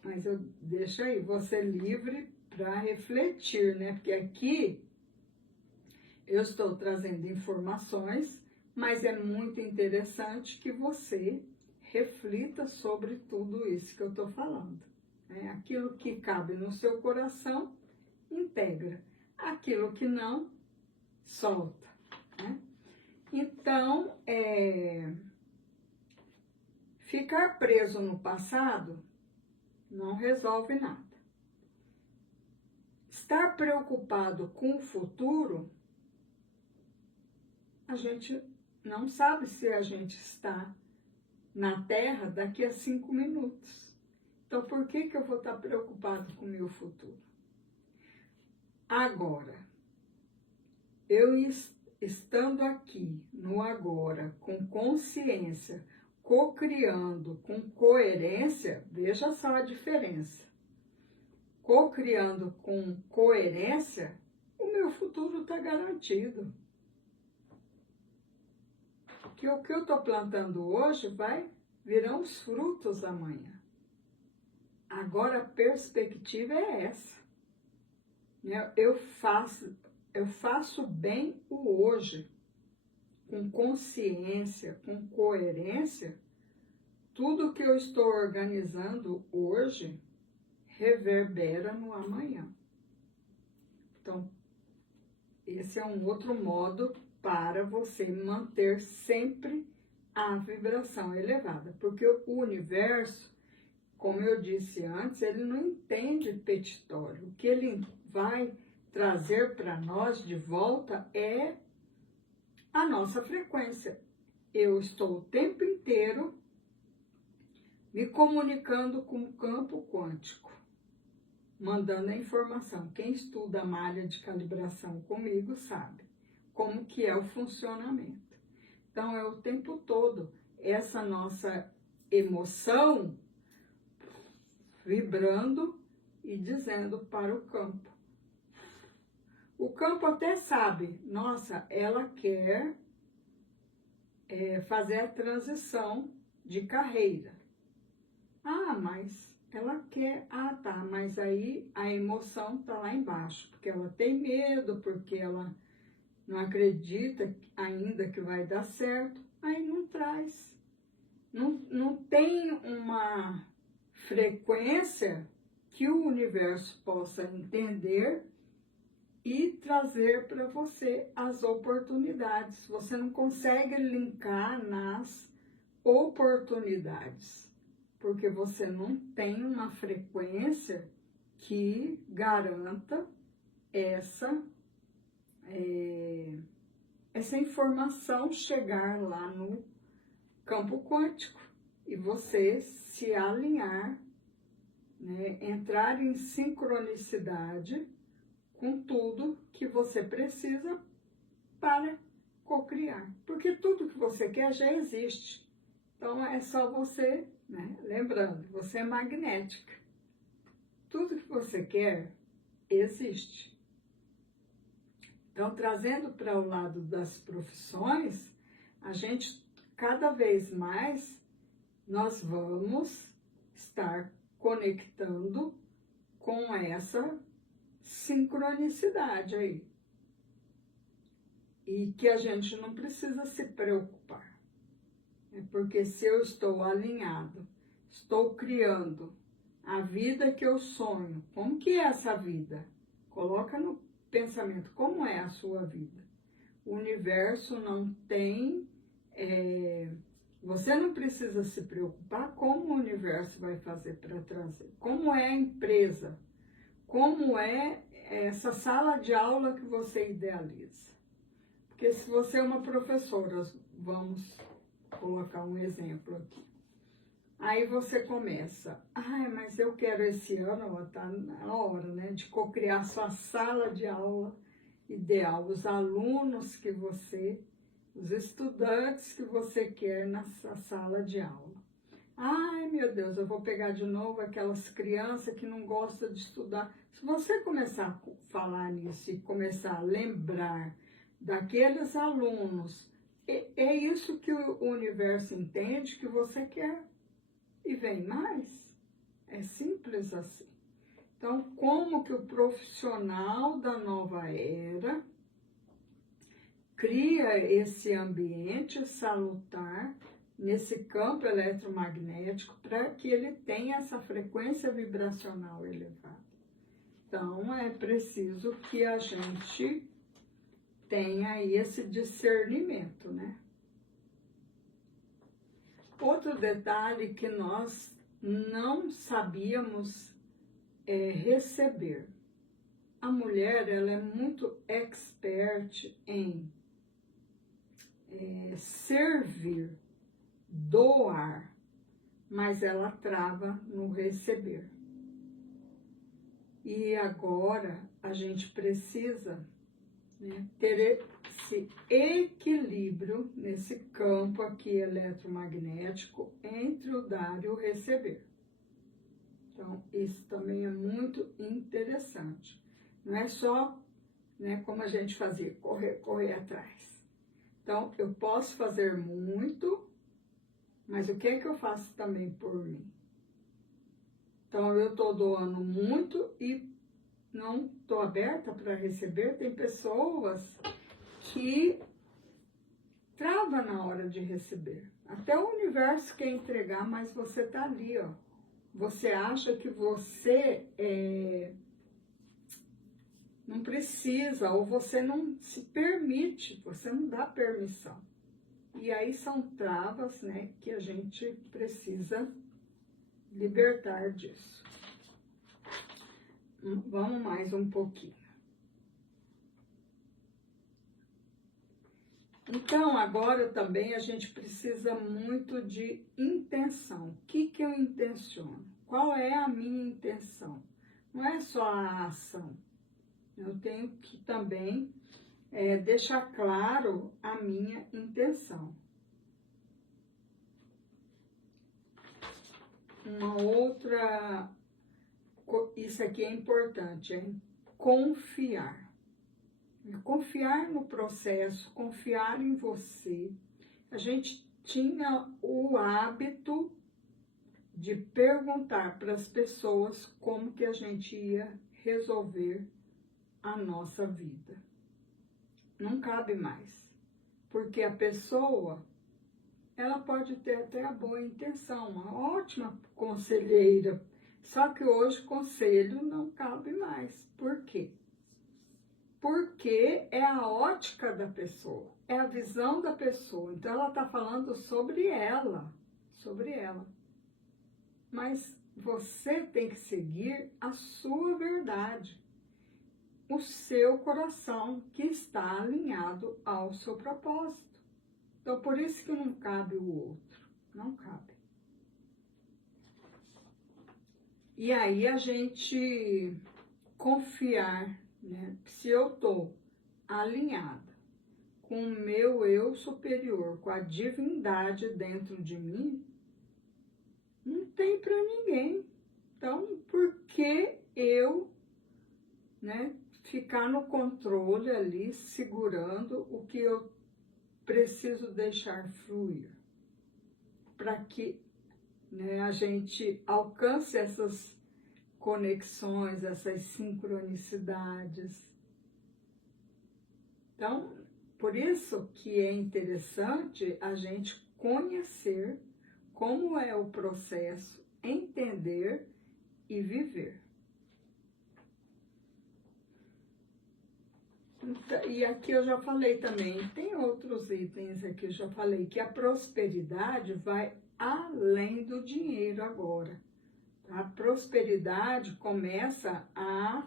Mas eu deixo aí, você livre para refletir, né? Porque aqui eu estou trazendo informações, mas é muito interessante que você reflita sobre tudo isso que eu estou falando. né? Aquilo que cabe no seu coração, integra. Aquilo que não, solta, né? Então, ficar preso no passado não resolve nada. Estar preocupado com o futuro, a gente não sabe se a gente está na Terra daqui a 5 minutos. Então, por que eu vou estar preocupado com o meu futuro? Agora, eu estando aqui, no agora, com consciência, co-criando, com coerência, veja só a diferença. Co-criando com coerência, o meu futuro está garantido. Que o que eu estou plantando hoje virão os frutos amanhã. Agora a perspectiva é essa. Eu faço bem o hoje, com consciência, com coerência. Tudo que eu estou organizando hoje reverbera no amanhã. Então, esse é um outro modo para você manter sempre a vibração elevada. Porque o universo, como eu disse antes, ele não entende petitório. O que ele vai trazer para nós de volta é a nossa frequência. Eu estou o tempo inteiro me comunicando com o campo quântico, mandando a informação. Quem estuda a malha de calibração comigo sabe como que é o funcionamento. Então, é o tempo todo essa nossa emoção vibrando e dizendo para o campo. O campo até sabe, nossa, ela quer fazer a transição de carreira. Mas ela quer, tá, mas aí a emoção tá lá embaixo, porque ela tem medo, porque ela não acredita ainda que vai dar certo, aí não traz. Não tem uma frequência que o universo possa entender e trazer para você as oportunidades. Você não consegue linkar nas oportunidades, porque você não tem uma frequência que garanta essa informação chegar lá no campo quântico e você se alinhar, né, entrar em sincronicidade com tudo que você precisa para cocriar. Porque tudo que você quer já existe. Então é só você, né? Lembrando, você é magnética. Tudo que você quer existe. Então, trazendo para o lado das profissões, a gente, cada vez mais, nós vamos estar conectando com essa sincronicidade aí. E que a gente não precisa se preocupar. Porque se eu estou alinhado, estou criando a vida que eu sonho, como que é essa vida? Coloca no pensamento, como é a sua vida? O universo não tem... você não precisa se preocupar como o universo vai fazer para trazer. Como é a empresa? Como é essa sala de aula que você idealiza? Porque se você é uma professora, vamos colocar um exemplo aqui. Aí você começa, mas eu quero esse ano, está na hora, né, de cocriar sua sala de aula ideal, os alunos que você, os estudantes que você quer nessa sala de aula. Meu Deus, eu vou pegar de novo aquelas crianças que não gostam de estudar. Se você começar a falar nisso e começar a lembrar daqueles alunos, é isso que o universo entende que você quer. E vem mais. É simples assim. Então, como que o profissional da nova era cria esse ambiente salutar nesse campo eletromagnético para que ele tenha essa frequência vibracional elevada. Então, é preciso que a gente tenha aí esse discernimento, né? Outro detalhe que nós não sabíamos receber. A mulher, ela é muito expert em servir, doar, mas ela trava no receber. E agora a gente precisa, né, ter esse equilíbrio nesse campo aqui eletromagnético entre o dar e o receber. Então, isso também é muito interessante. Não é só, né, como a gente fazia, correr atrás. Então, eu posso fazer muito, mas o que é que eu faço também por mim? Então, eu estou doando muito e não estou aberta para receber. Tem pessoas que travam na hora de receber. Até o universo quer entregar, mas você está ali, ó. Você acha que você não precisa, ou você não se permite, você não dá permissão. E aí são travas, né, que a gente precisa libertar disso. Vamos mais um pouquinho. Então, agora também a gente precisa muito de intenção. O que eu intenciono? Qual é a minha intenção? Não é só a ação. Eu tenho que também deixar claro a minha intenção. Uma outra, isso aqui é importante, é confiar. Confiar no processo, confiar em você. A gente tinha o hábito de perguntar para as pessoas como que a gente ia resolver a nossa vida. Não cabe mais, porque a pessoa, ela pode ter até a boa intenção, uma ótima conselheira, só que hoje conselho não cabe mais. Por quê? Porque é a ótica da pessoa, é a visão da pessoa. Então, ela está falando sobre ela, Mas você tem que seguir a sua verdade, o seu coração, que está alinhado ao seu propósito. Então, por isso que não cabe o outro, não cabe. E aí, a gente confiar, né? Se eu estou alinhada com o meu eu superior, com a divindade dentro de mim, não tem para ninguém. Então, por que eu, né, ficar no controle ali, segurando o que eu preciso deixar fluir? Para que, né, a gente alcance essas conexões, essas sincronicidades. Então, por isso que é interessante a gente conhecer como é o processo, entender e viver. E aqui eu já falei também, tem outros itens aqui, eu já falei que a prosperidade vai além do dinheiro agora. A prosperidade começa a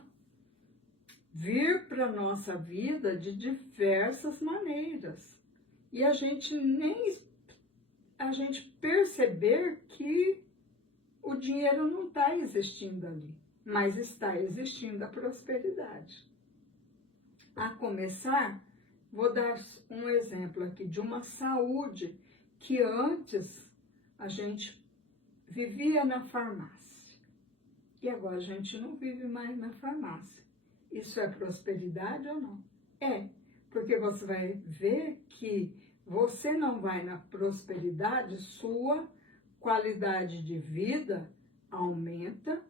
vir para a nossa vida de diversas maneiras. E a gente perceber que o dinheiro não está existindo ali, mas está existindo a prosperidade. A começar, vou dar um exemplo aqui de uma saúde que antes a gente vivia na farmácia e agora a gente não vive mais na farmácia. Isso é prosperidade ou não? É, porque você vai ver que você não vai na prosperidade, sua qualidade de vida aumenta,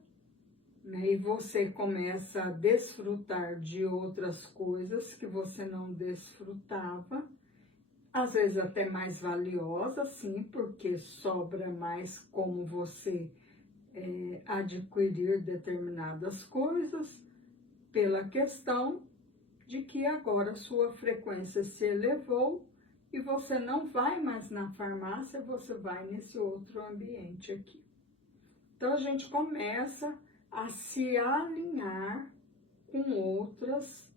né? E você começa a desfrutar de outras coisas que você não desfrutava. às vezes até mais valiosa, sim, porque sobra mais como você adquirir determinadas coisas, pela questão de que agora sua frequência se elevou e você não vai mais na farmácia, você vai nesse outro ambiente aqui. Então a gente começa a se alinhar com outras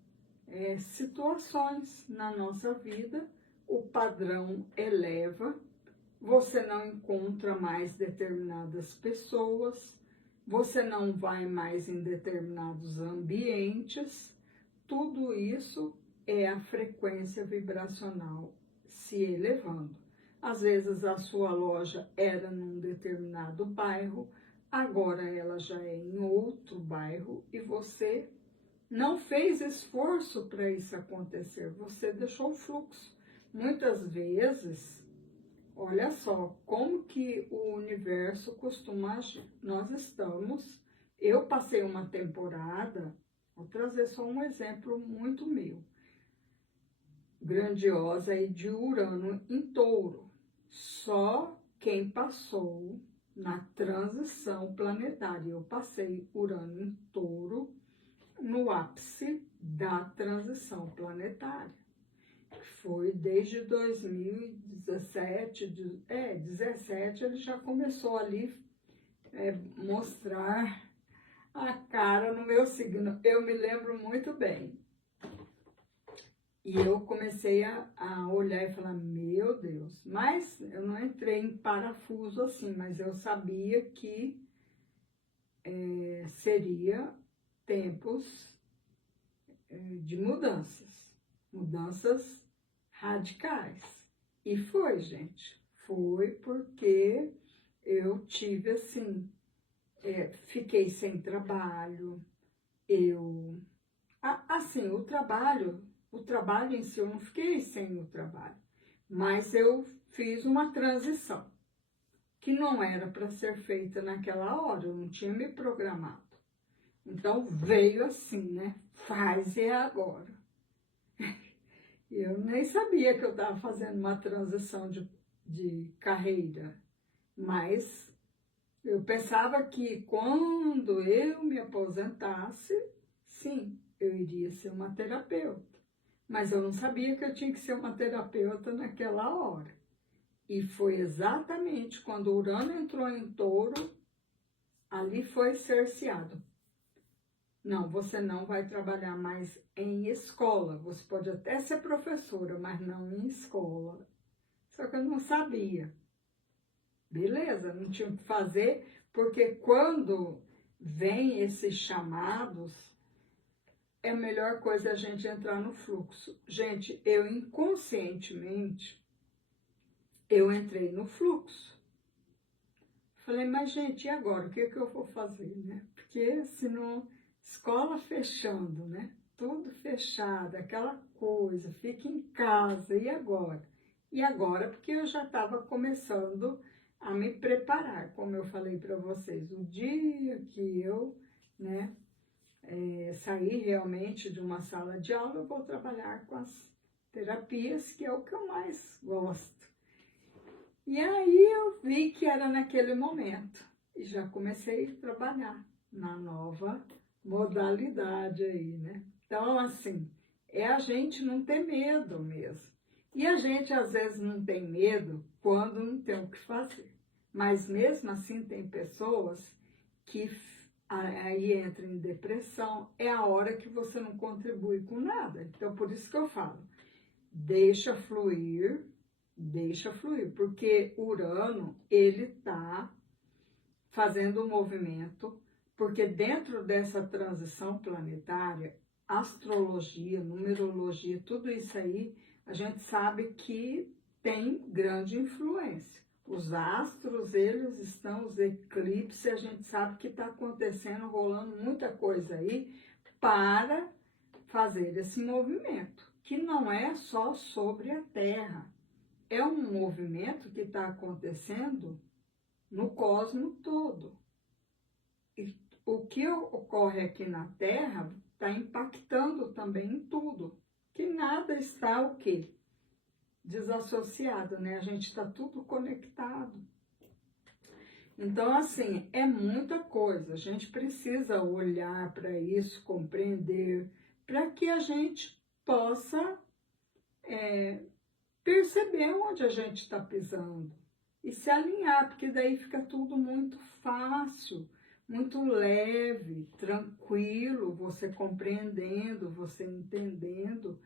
situações na nossa vida, o padrão eleva, você não encontra mais determinadas pessoas, você não vai mais em determinados ambientes, tudo isso é a frequência vibracional se elevando. Às vezes a sua loja era num determinado bairro, agora ela já é em outro bairro e você não fez esforço para isso acontecer, você deixou o fluxo. Muitas vezes, olha só, como que o universo costuma agir. Eu passei uma temporada, vou trazer só um exemplo muito meu, grandiosa aí de Urano em Touro. Só quem passou na transição planetária, eu passei Urano em Touro, no ápice da transição planetária. Foi desde 2017, 17, ele já começou ali mostrar a cara no meu signo. Eu me lembro muito bem. E eu comecei a olhar e falar, meu Deus, mas eu não entrei em parafuso assim, mas eu sabia que seria tempos de mudanças radicais. E foi, gente, foi porque eu tive assim, fiquei sem trabalho, assim, o trabalho em si, eu não fiquei sem o trabalho, mas eu fiz uma transição que não era para ser feita naquela hora, eu não tinha me programado. Então veio assim, né? Faz e agora. Eu nem sabia que eu estava fazendo uma transição de carreira, mas eu pensava que quando eu me aposentasse, sim, eu iria ser uma terapeuta. Mas eu não sabia que eu tinha que ser uma terapeuta naquela hora. E foi exatamente quando o Urano entrou em Touro, ali foi cerceado. Não, você não vai trabalhar mais em escola. Você pode até ser professora, mas não em escola. Só que eu não sabia. Beleza, não tinha o que fazer, porque quando vem esses chamados, é a melhor coisa a gente entrar no fluxo. Gente, eu inconscientemente, eu entrei no fluxo. Falei, mas gente, e agora? O que eu vou fazer, né? Porque senão, escola fechando, né? Tudo fechado, aquela coisa, fica em casa, e agora? E agora, porque eu já estava começando a me preparar, como eu falei para vocês, o dia que eu, né, sair realmente de uma sala de aula, eu vou trabalhar com as terapias, que é o que eu mais gosto. E aí eu vi que era naquele momento, e já comecei a trabalhar na nova modalidade aí, né? Então, assim, é a gente não ter medo mesmo. E a gente, às vezes, não tem medo quando não tem o que fazer. Mas, mesmo assim, tem pessoas que aí entram em depressão. É a hora que você não contribui com nada. Então, por isso que eu falo, deixa fluir, porque Urano, ele está fazendo um movimento, porque dentro dessa transição planetária, astrologia, numerologia, tudo isso aí, a gente sabe que tem grande influência. Os astros, eles estão, os eclipses, a gente sabe que está acontecendo, rolando muita coisa aí para fazer esse movimento, que não é só sobre a Terra, é um movimento que está acontecendo no cosmos todo. E o que ocorre aqui na Terra está impactando também em tudo, que nada está o quê? desassociado, né? A gente está tudo conectado. Então, assim, é muita coisa. A gente precisa olhar para isso, compreender, para que a gente possa perceber onde a gente está pisando e se alinhar, porque daí fica tudo muito fácil, muito leve, tranquilo, você compreendendo, você entendendo.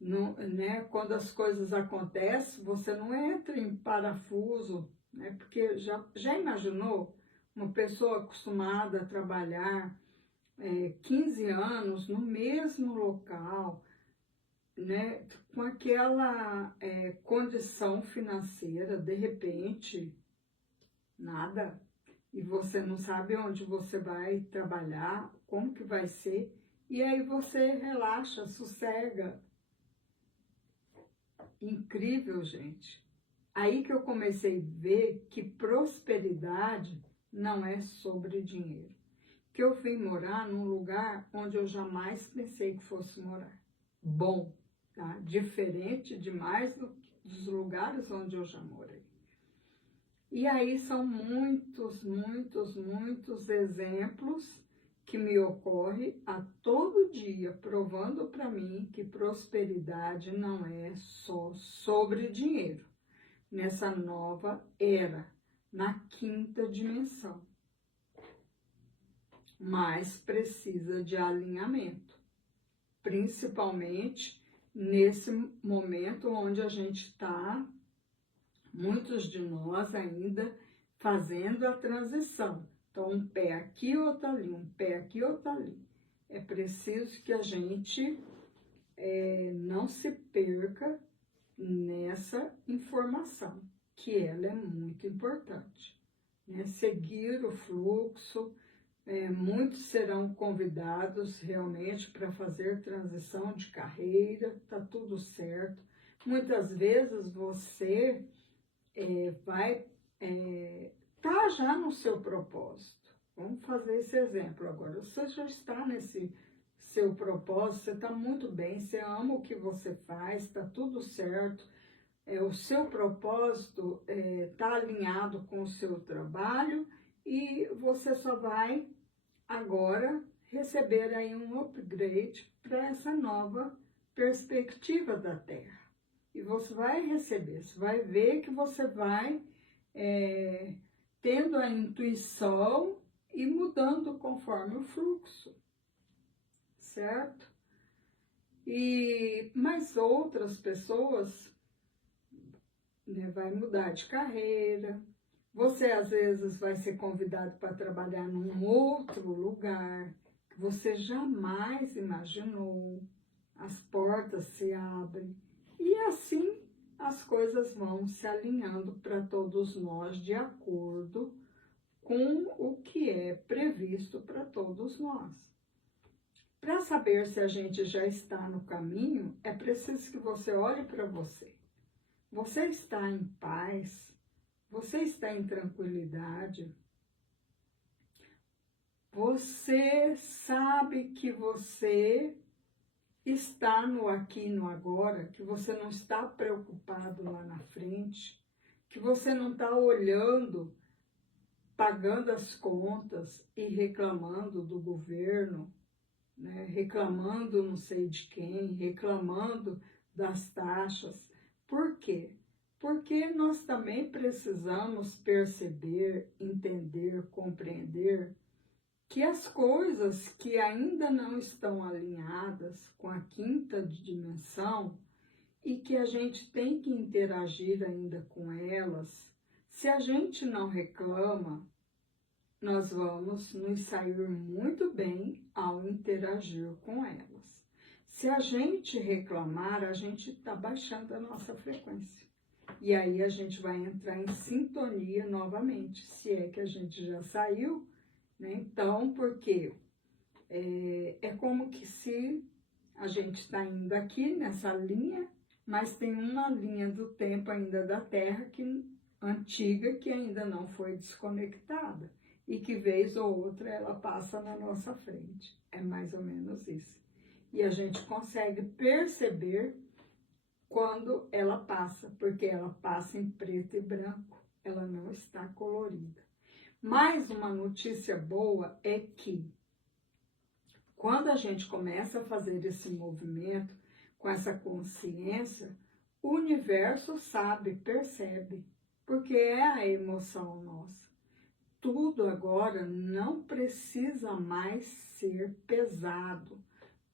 Não, né? Quando as coisas acontecem, você não entra em parafuso, né? Porque já imaginou uma pessoa acostumada a trabalhar 15 anos no mesmo local, né? Com aquela condição financeira, de repente, nada, e você não sabe onde você vai trabalhar, como que vai ser, e aí você relaxa, sossega. Incrível, gente. Aí que eu comecei a ver que prosperidade não é sobre dinheiro. Que eu vim morar num lugar onde eu jamais pensei que fosse morar. Bom, tá? Diferente demais dos lugares onde eu já morei. E aí são muitos, muitos, muitos exemplos que me ocorre a todo dia, provando para mim que prosperidade não é só sobre dinheiro, nessa nova era, na quinta dimensão. Mas precisa de alinhamento, principalmente nesse momento onde a gente está, muitos de nós ainda fazendo a transição. Então, um pé aqui, outro ali, um pé aqui, outro ali. É preciso que a gente não se perca nessa informação, que ela é muito importante. Né? Seguir o fluxo, muitos serão convidados realmente para fazer transição de carreira, tá tudo certo. Muitas vezes você vai tá já no seu propósito. Vamos fazer esse exemplo agora. Você já está nesse seu propósito, você está muito bem, você ama o que você faz, está tudo certo. O seu propósito está alinhado com o seu trabalho e você só vai agora receber aí um upgrade para essa nova perspectiva da Terra. E você vai receber, você vai ver que você vai tendo a intuição e mudando conforme o fluxo, certo? Mas outras pessoas, né, vai mudar de carreira, você às vezes vai ser convidado para trabalhar num outro lugar que você jamais imaginou, as portas se abrem e assim as coisas vão se alinhando para todos nós de acordo com o que é previsto para todos nós. Para saber se a gente já está no caminho, é preciso que você olhe para você. Você está em paz? Você está em tranquilidade? Você sabe que você está no aqui e no agora, que você não está preocupado lá na frente, que você não está olhando, pagando as contas e reclamando do governo, né? Reclamando não sei de quem, reclamando das taxas. Por quê? Porque nós também precisamos perceber, entender, compreender que as coisas que ainda não estão alinhadas com a quinta dimensão e que a gente tem que interagir ainda com elas, se a gente não reclama, nós vamos nos sair muito bem ao interagir com elas. Se a gente reclamar, a gente está baixando a nossa frequência. E aí a gente vai entrar em sintonia novamente, se é que a gente já saiu, né? Então, porque é como que se a gente está indo aqui nessa linha, mas tem uma linha do tempo ainda da Terra antiga que ainda não foi desconectada e que vez ou outra ela passa na nossa frente. É mais ou menos isso. E a gente consegue perceber quando ela passa, porque ela passa em preto e branco, ela não está colorida. Mas uma notícia boa é que, quando a gente começa a fazer esse movimento, com essa consciência, o universo sabe, percebe, porque é a emoção nossa. Tudo agora não precisa mais ser pesado,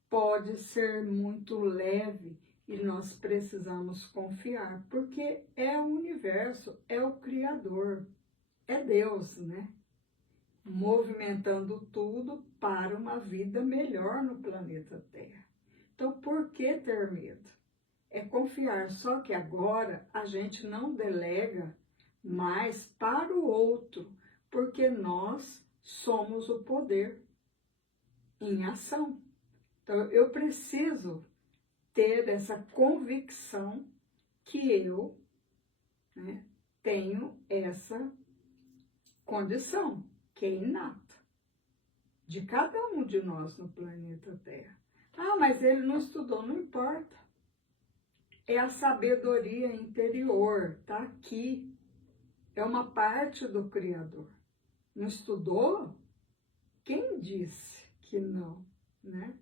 pode ser muito leve e nós precisamos confiar, porque é o universo, é o Criador, é Deus, né? Movimentando tudo para uma vida melhor no planeta Terra. Então, por que ter medo? É confiar, só que agora a gente não delega mais para o outro, porque nós somos o poder em ação. Então, eu preciso ter essa convicção que eu, né, tenho essa condição, que é inata, de cada um de nós no planeta Terra. Ah, mas ele não estudou, não importa. É a sabedoria interior, tá aqui. É uma parte do Criador. Não estudou? Quem disse que não, né?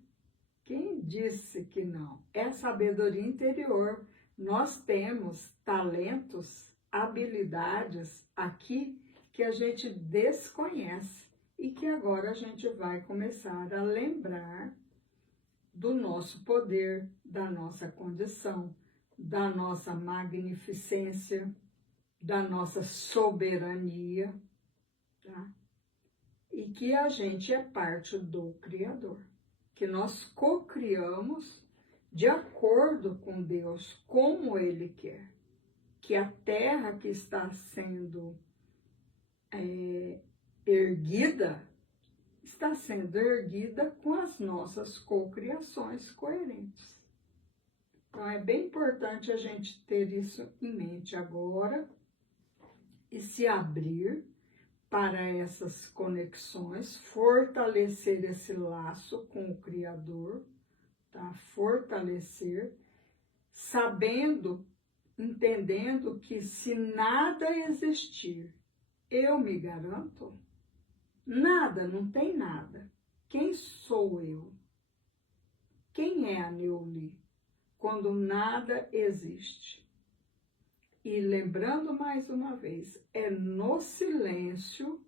Quem disse que não? É a sabedoria interior. Nós temos talentos, habilidades aqui que a gente desconhece e que agora a gente vai começar a lembrar do nosso poder, da nossa condição, da nossa magnificência, da nossa soberania, tá? E que a gente é parte do Criador, que nós co-criamos de acordo com Deus, como Ele quer, que a terra que está sendo erguida, está sendo erguida com as nossas cocriações coerentes. Então, é bem importante a gente ter isso em mente agora e se abrir para essas conexões, fortalecer esse laço com o Criador, tá? Fortalecer, sabendo, entendendo que se nada existir, eu me garanto, nada, não tem nada. Quem sou eu? Quem é a Neuli? Quando nada existe. E lembrando mais uma vez, é no silêncio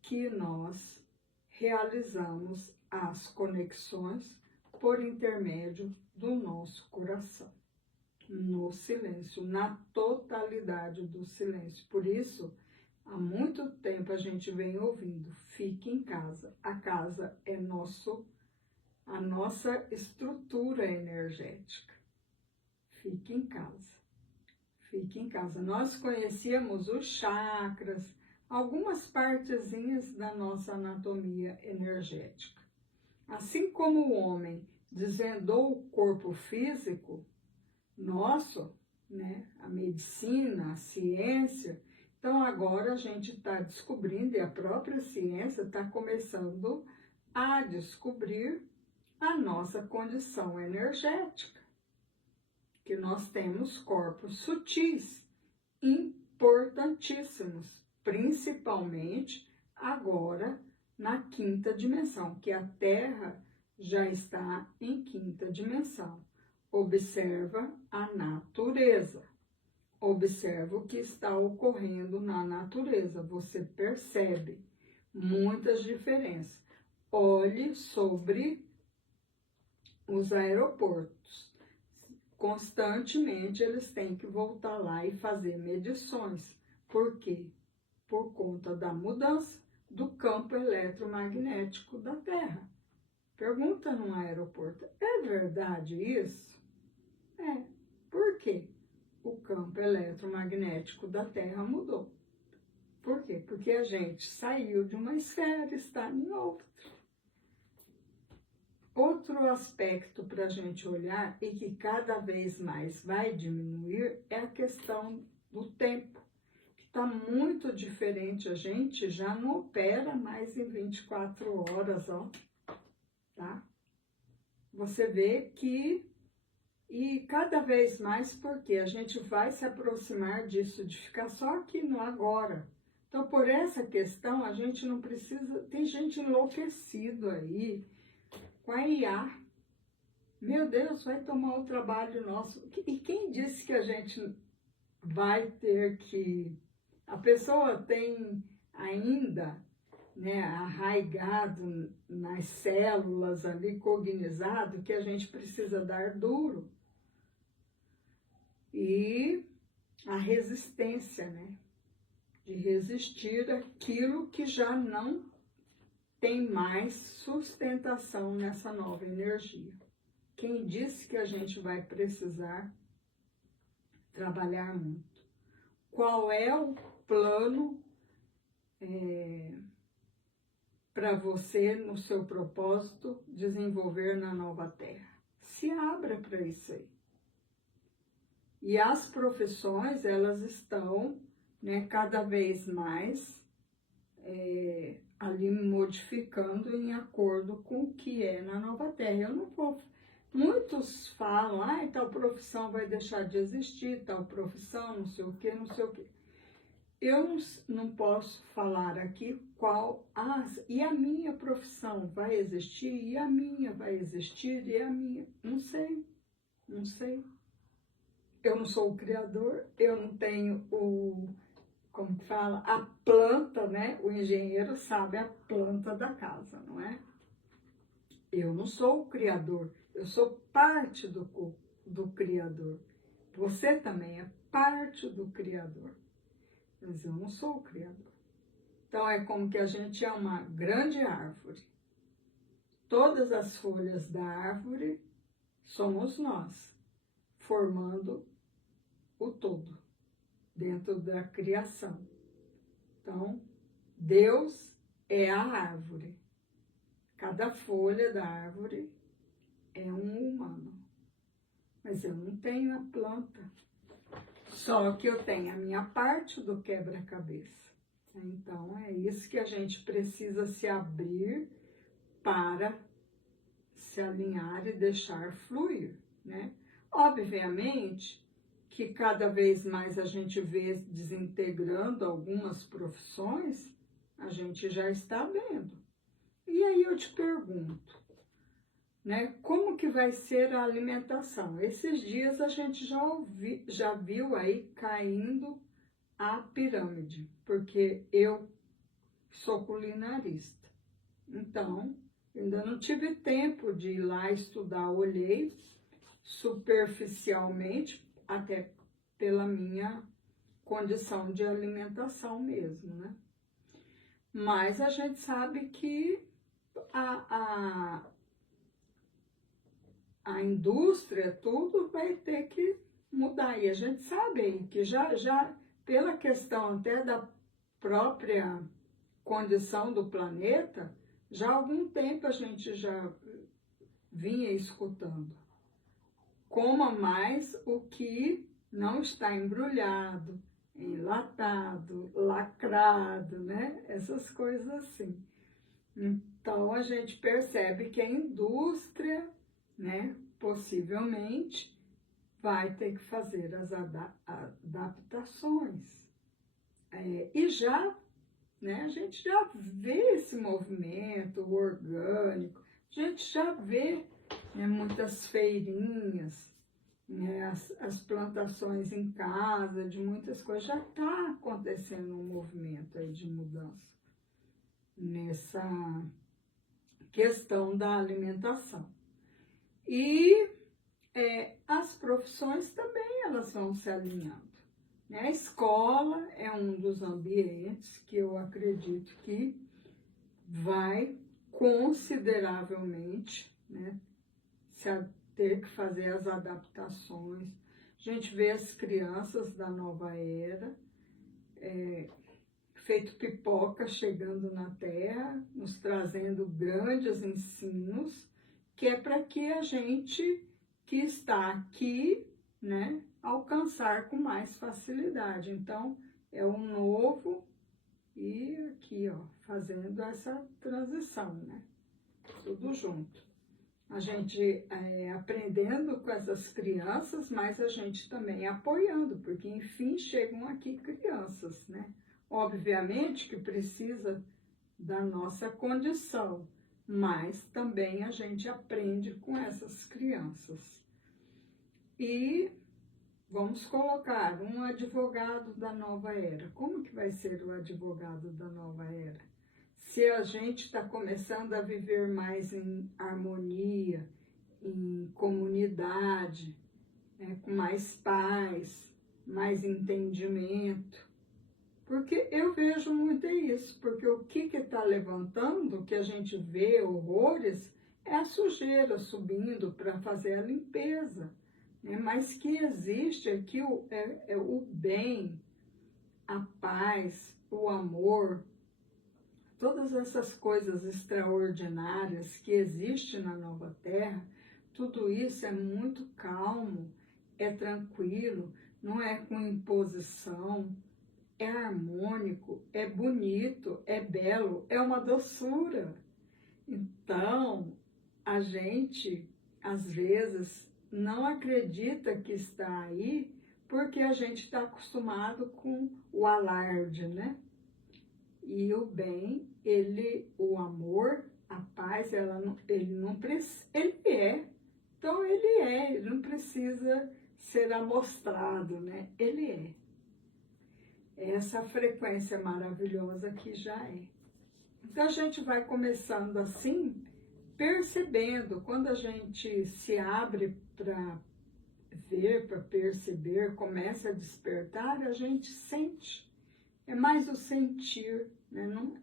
que nós realizamos as conexões por intermédio do nosso coração. No silêncio, na totalidade do silêncio. Por isso, há muito tempo a gente vem ouvindo, fique em casa. A casa é a nossa estrutura energética. Fique em casa. Fique em casa. Nós conhecíamos os chakras, algumas partezinhas da nossa anatomia energética. Assim como o homem desvendou o corpo físico nosso, né, a medicina, a ciência, então agora a gente está descobrindo, e a própria ciência está começando a descobrir a nossa condição energética, que nós temos corpos sutis, importantíssimos, principalmente agora na quinta dimensão, que a Terra já está em quinta dimensão. Observa a natureza, observa o que está ocorrendo na natureza, você percebe muitas diferenças. Olhe sobre os aeroportos. Constantemente eles têm que voltar lá e fazer medições. Por quê? Por conta da mudança do campo eletromagnético da Terra. Pergunta num aeroporto, é verdade isso? É. Por quê? O campo eletromagnético da Terra mudou. Por quê? Porque a gente saiu de uma esfera e está em outra. Outro aspecto para a gente olhar e que cada vez mais vai diminuir é a questão do tempo, que está muito diferente. A gente já não opera mais em 24 horas, ó, tá? você vê que, e cada vez mais, porque a gente vai se aproximar disso, de ficar só aqui no agora. Então, por essa questão, a gente não precisa, tem gente enlouquecido aí com a IA. Meu Deus, vai tomar o trabalho nosso. E quem disse que a gente vai ter que... A pessoa tem ainda, né, arraigado nas células ali, cognizado, que a gente precisa dar duro. E a resistência, né, de resistir aquilo que já não tem mais sustentação nessa nova energia. Quem disse que a gente vai precisar trabalhar muito? Qual é o plano para você, no seu propósito, desenvolver na nova Terra? Se abra para isso aí. E as profissões, elas estão, né, cada vez mais ali modificando em acordo com o que é na nova Terra. Eu não vou... Muitos falam, tal profissão vai deixar de existir, tal profissão, não sei o quê, não sei o quê. Eu não posso falar aqui qual... e a minha profissão vai existir? E a minha vai existir? E a minha... Não sei, não sei. Eu não sou o criador, eu não tenho como que fala? A planta, né? O engenheiro sabe a planta da casa, não é? Eu não sou o criador, eu sou parte do criador. Você também é parte do criador, mas eu não sou o criador. Então é como que a gente é uma grande árvore. Todas as folhas da árvore somos nós, formando o todo, dentro da criação. Então, Deus é a árvore. Cada folha da árvore é um humano. Mas eu não tenho a planta. Só que eu tenho a minha parte do quebra-cabeça. Então, é isso que a gente precisa se abrir para se alinhar e deixar fluir, né? Obviamente que cada vez mais a gente vê desintegrando algumas profissões, a gente já está vendo. E aí eu te pergunto, né, como que vai ser a alimentação? Esses dias a gente já viu aí caindo a pirâmide, porque eu sou culinarista. Então, ainda não tive tempo de ir lá estudar, olhei superficialmente, até pela minha condição de alimentação mesmo, né? Mas a gente sabe que a indústria, tudo vai ter que mudar. E a gente sabe aí que já pela questão até da própria condição do planeta, já há algum tempo a gente já vinha escutando. Coma mais o que não está embrulhado, enlatado, lacrado, né? Essas coisas assim. Então, a gente percebe que a indústria, né, possivelmente, vai ter que fazer as adaptações. E já, né, a gente já vê esse movimento orgânico, a gente já vê, né, muitas feirinhas, né, as plantações em casa, de muitas coisas, já está acontecendo um movimento aí de mudança nessa questão da alimentação. E as profissões também, elas vão se alinhando. Né? A escola é um dos ambientes que eu acredito que vai consideravelmente, né, ter que fazer as adaptações. A gente vê as crianças da nova era, feito pipoca chegando na Terra, nos trazendo grandes ensinos, que é para que a gente que está aqui, né, alcançar com mais facilidade. Então, é um novo e aqui, ó, fazendo essa transição, né, tudo junto. A gente aprendendo com essas crianças, mas a gente também apoiando, porque enfim chegam aqui crianças, né? Obviamente que precisa da nossa condição, mas também a gente aprende com essas crianças. E vamos colocar um advogado da nova era. Como que vai ser o advogado da nova era? Se a gente está começando a viver mais em harmonia, em comunidade, com mais paz, mais entendimento. Porque eu vejo muito isso, porque o que está levantando, o que a gente vê, horrores, é a sujeira subindo para fazer a limpeza. Né? Mas que existe aqui o bem, a paz, o amor, todas essas coisas extraordinárias que existem na Nova Terra, tudo isso é muito calmo, é tranquilo, não é com imposição, é harmônico, é bonito, é belo, é uma doçura. Então, a gente, às vezes, não acredita que está aí porque a gente está acostumado com o alarde, né? E o bem, o amor, a paz, ele não precisa, ele é. Então ele não precisa ser amostrado, né? Ele é. Essa frequência maravilhosa que já é. Então a gente vai começando assim, percebendo, quando a gente se abre para ver, para perceber, começa a despertar, a gente sente. É mais o sentir, né? Não,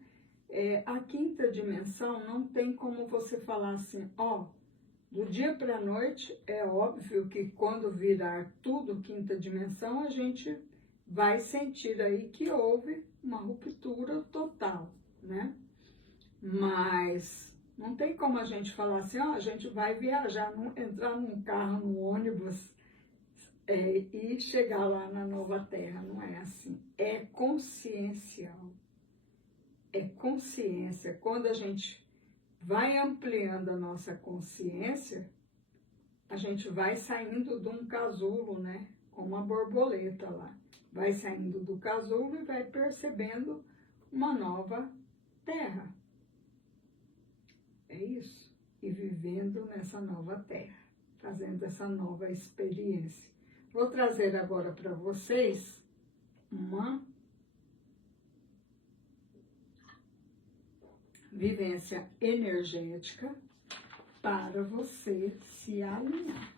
a quinta dimensão não tem como você falar assim, ó, do dia para a noite, é óbvio que quando virar tudo quinta dimensão, a gente vai sentir aí que houve uma ruptura total, né? Mas não tem como a gente falar assim, ó, a gente vai viajar, entrar num carro, num ônibus, e chegar lá na nova terra, não é assim. É consciencial. É consciência. Quando a gente vai ampliando a nossa consciência, a gente vai saindo de um casulo, né? Como uma borboleta lá. Vai saindo do casulo e vai percebendo uma nova terra. É isso. E vivendo nessa nova terra, fazendo essa nova experiência. Vou trazer agora para vocês uma vivência energética para você se alinhar.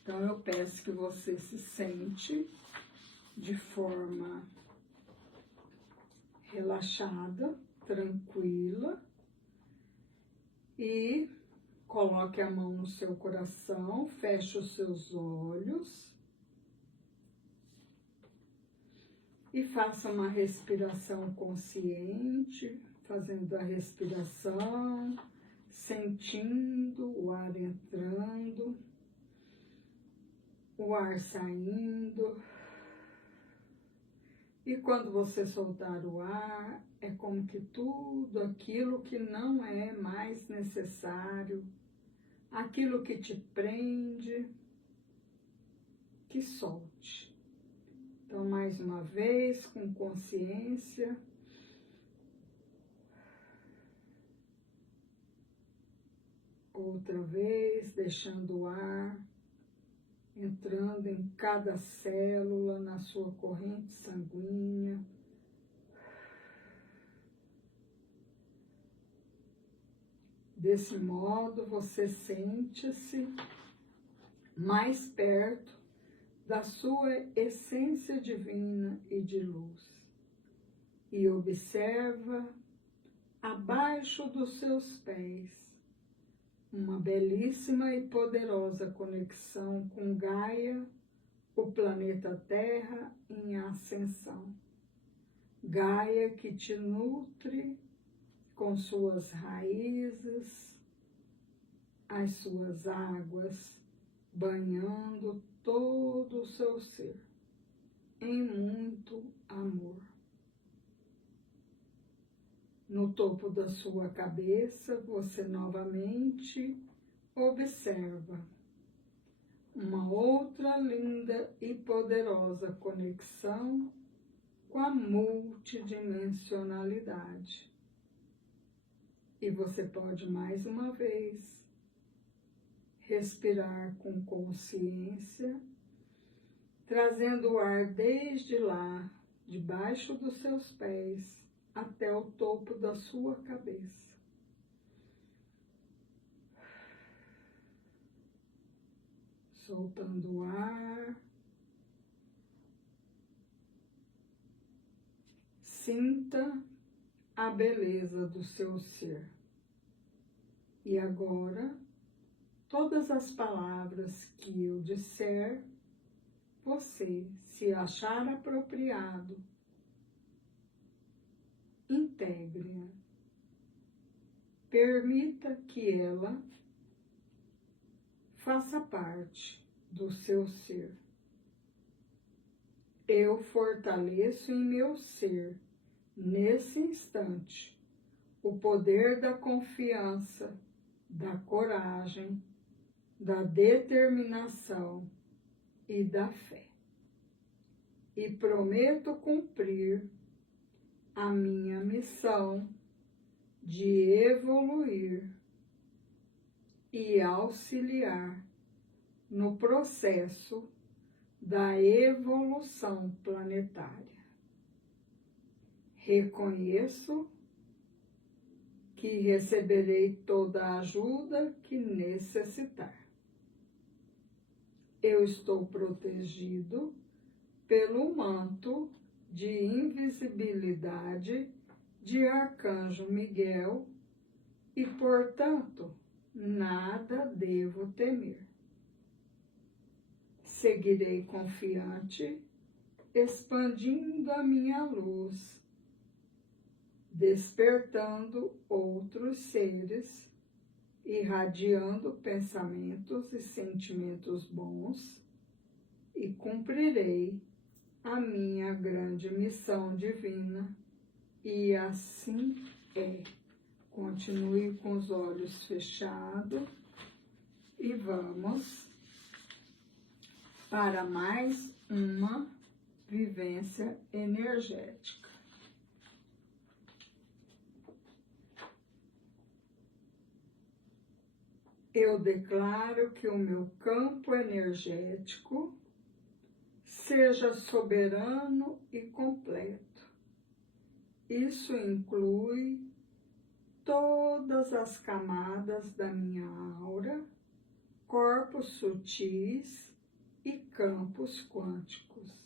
Então, eu peço que você se sente de forma relaxada, tranquila e coloque a mão no seu coração, feche os seus olhos e faça uma respiração consciente, fazendo a respiração, sentindo o ar entrando, o ar saindo. E quando você soltar o ar, é como que tudo aquilo que não é mais necessário, aquilo que te prende, que solte. Então, mais uma vez, com consciência. Outra vez, deixando o ar entrando em cada célula, na sua corrente sanguínea. Desse modo, você sente-se mais perto da sua essência divina e de luz. E observa, abaixo dos seus pés, uma belíssima e poderosa conexão com Gaia, o planeta Terra em ascensão. Gaia que te nutre com suas raízes, as suas águas, banhando todo o seu ser, em muito amor. No topo da sua cabeça, você novamente observa uma outra linda e poderosa conexão com a multidimensionalidade. E você pode mais uma vez respirar com consciência, trazendo o ar desde lá, debaixo dos seus pés, até o topo da sua cabeça. Soltando o ar. Sinta a beleza do seu ser. E agora, todas as palavras que eu disser, você, se achar apropriado, integre-a. Permita que ela faça parte do seu ser. Eu fortaleço em meu ser, nesse instante, o poder da confiança, da coragem, da determinação e da fé. E prometo cumprir a minha missão de evoluir e auxiliar no processo da evolução planetária. Reconheço que receberei toda a ajuda que necessitar. Eu estou protegido pelo manto de invisibilidade de Arcanjo Miguel e, portanto, nada devo temer. Seguirei confiante, expandindo a minha luz, despertando outros seres, irradiando pensamentos e sentimentos bons, e cumprirei a minha grande missão divina. E assim é. Continue com os olhos fechados e vamos para mais uma vivência energética. Eu declaro que o meu campo energético seja soberano e completo. Isso inclui todas as camadas da minha aura, corpos sutis e campos quânticos.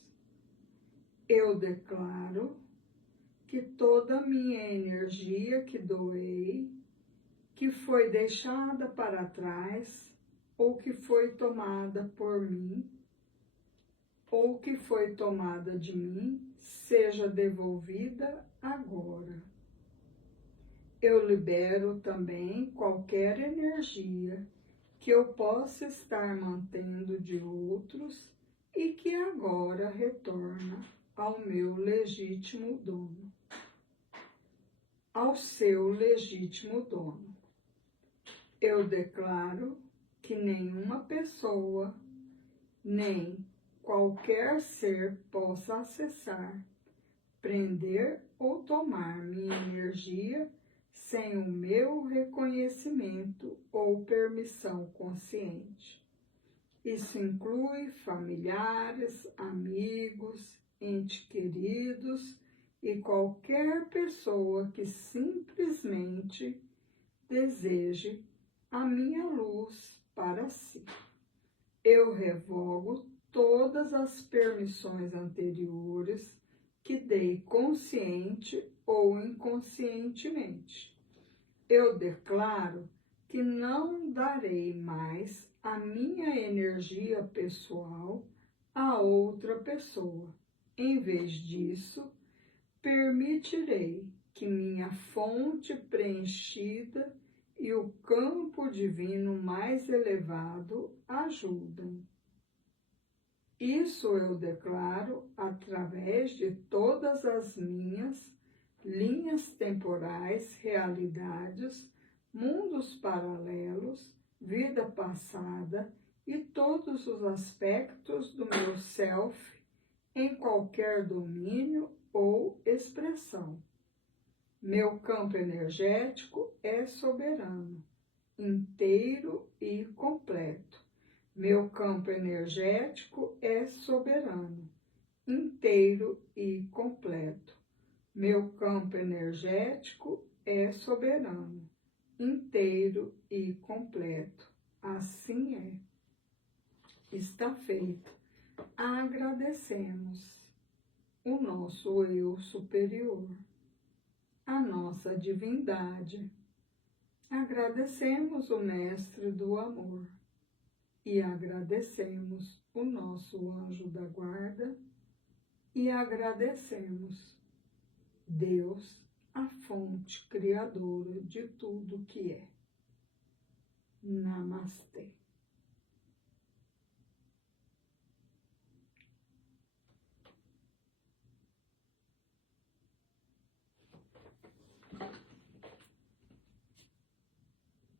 Eu declaro que toda a minha energia que doei, que foi deixada para trás, ou que foi tomada por mim, ou que foi tomada de mim, seja devolvida agora. Eu libero também qualquer energia que eu possa estar mantendo de outros e que agora retorna ao meu legítimo dono, ao seu legítimo dono. Eu declaro que nenhuma pessoa, nem qualquer ser possa acessar, prender ou tomar minha energia sem o meu reconhecimento ou permissão consciente. Isso inclui familiares, amigos, entes queridos e qualquer pessoa que simplesmente deseje a minha luz para si. Eu revogo todas as permissões anteriores que dei consciente ou inconscientemente. Eu declaro que não darei mais a minha energia pessoal a outra pessoa. Em vez disso, permitirei que minha fonte preenchida e o campo divino mais elevado ajudem. Isso eu declaro através de todas as minhas linhas linhas temporais, realidades, mundos paralelos, vida passada e todos os aspectos do meu self em qualquer domínio ou expressão. Meu campo energético é soberano, inteiro e completo. Meu campo energético é soberano, inteiro e completo. Meu campo energético é soberano, inteiro e completo. Assim é. Está feito. Agradecemos o nosso eu superior, a nossa divindade. Agradecemos o Mestre do Amor e agradecemos o nosso anjo da guarda e agradecemos Deus, a fonte criadora de tudo que é. Namastê.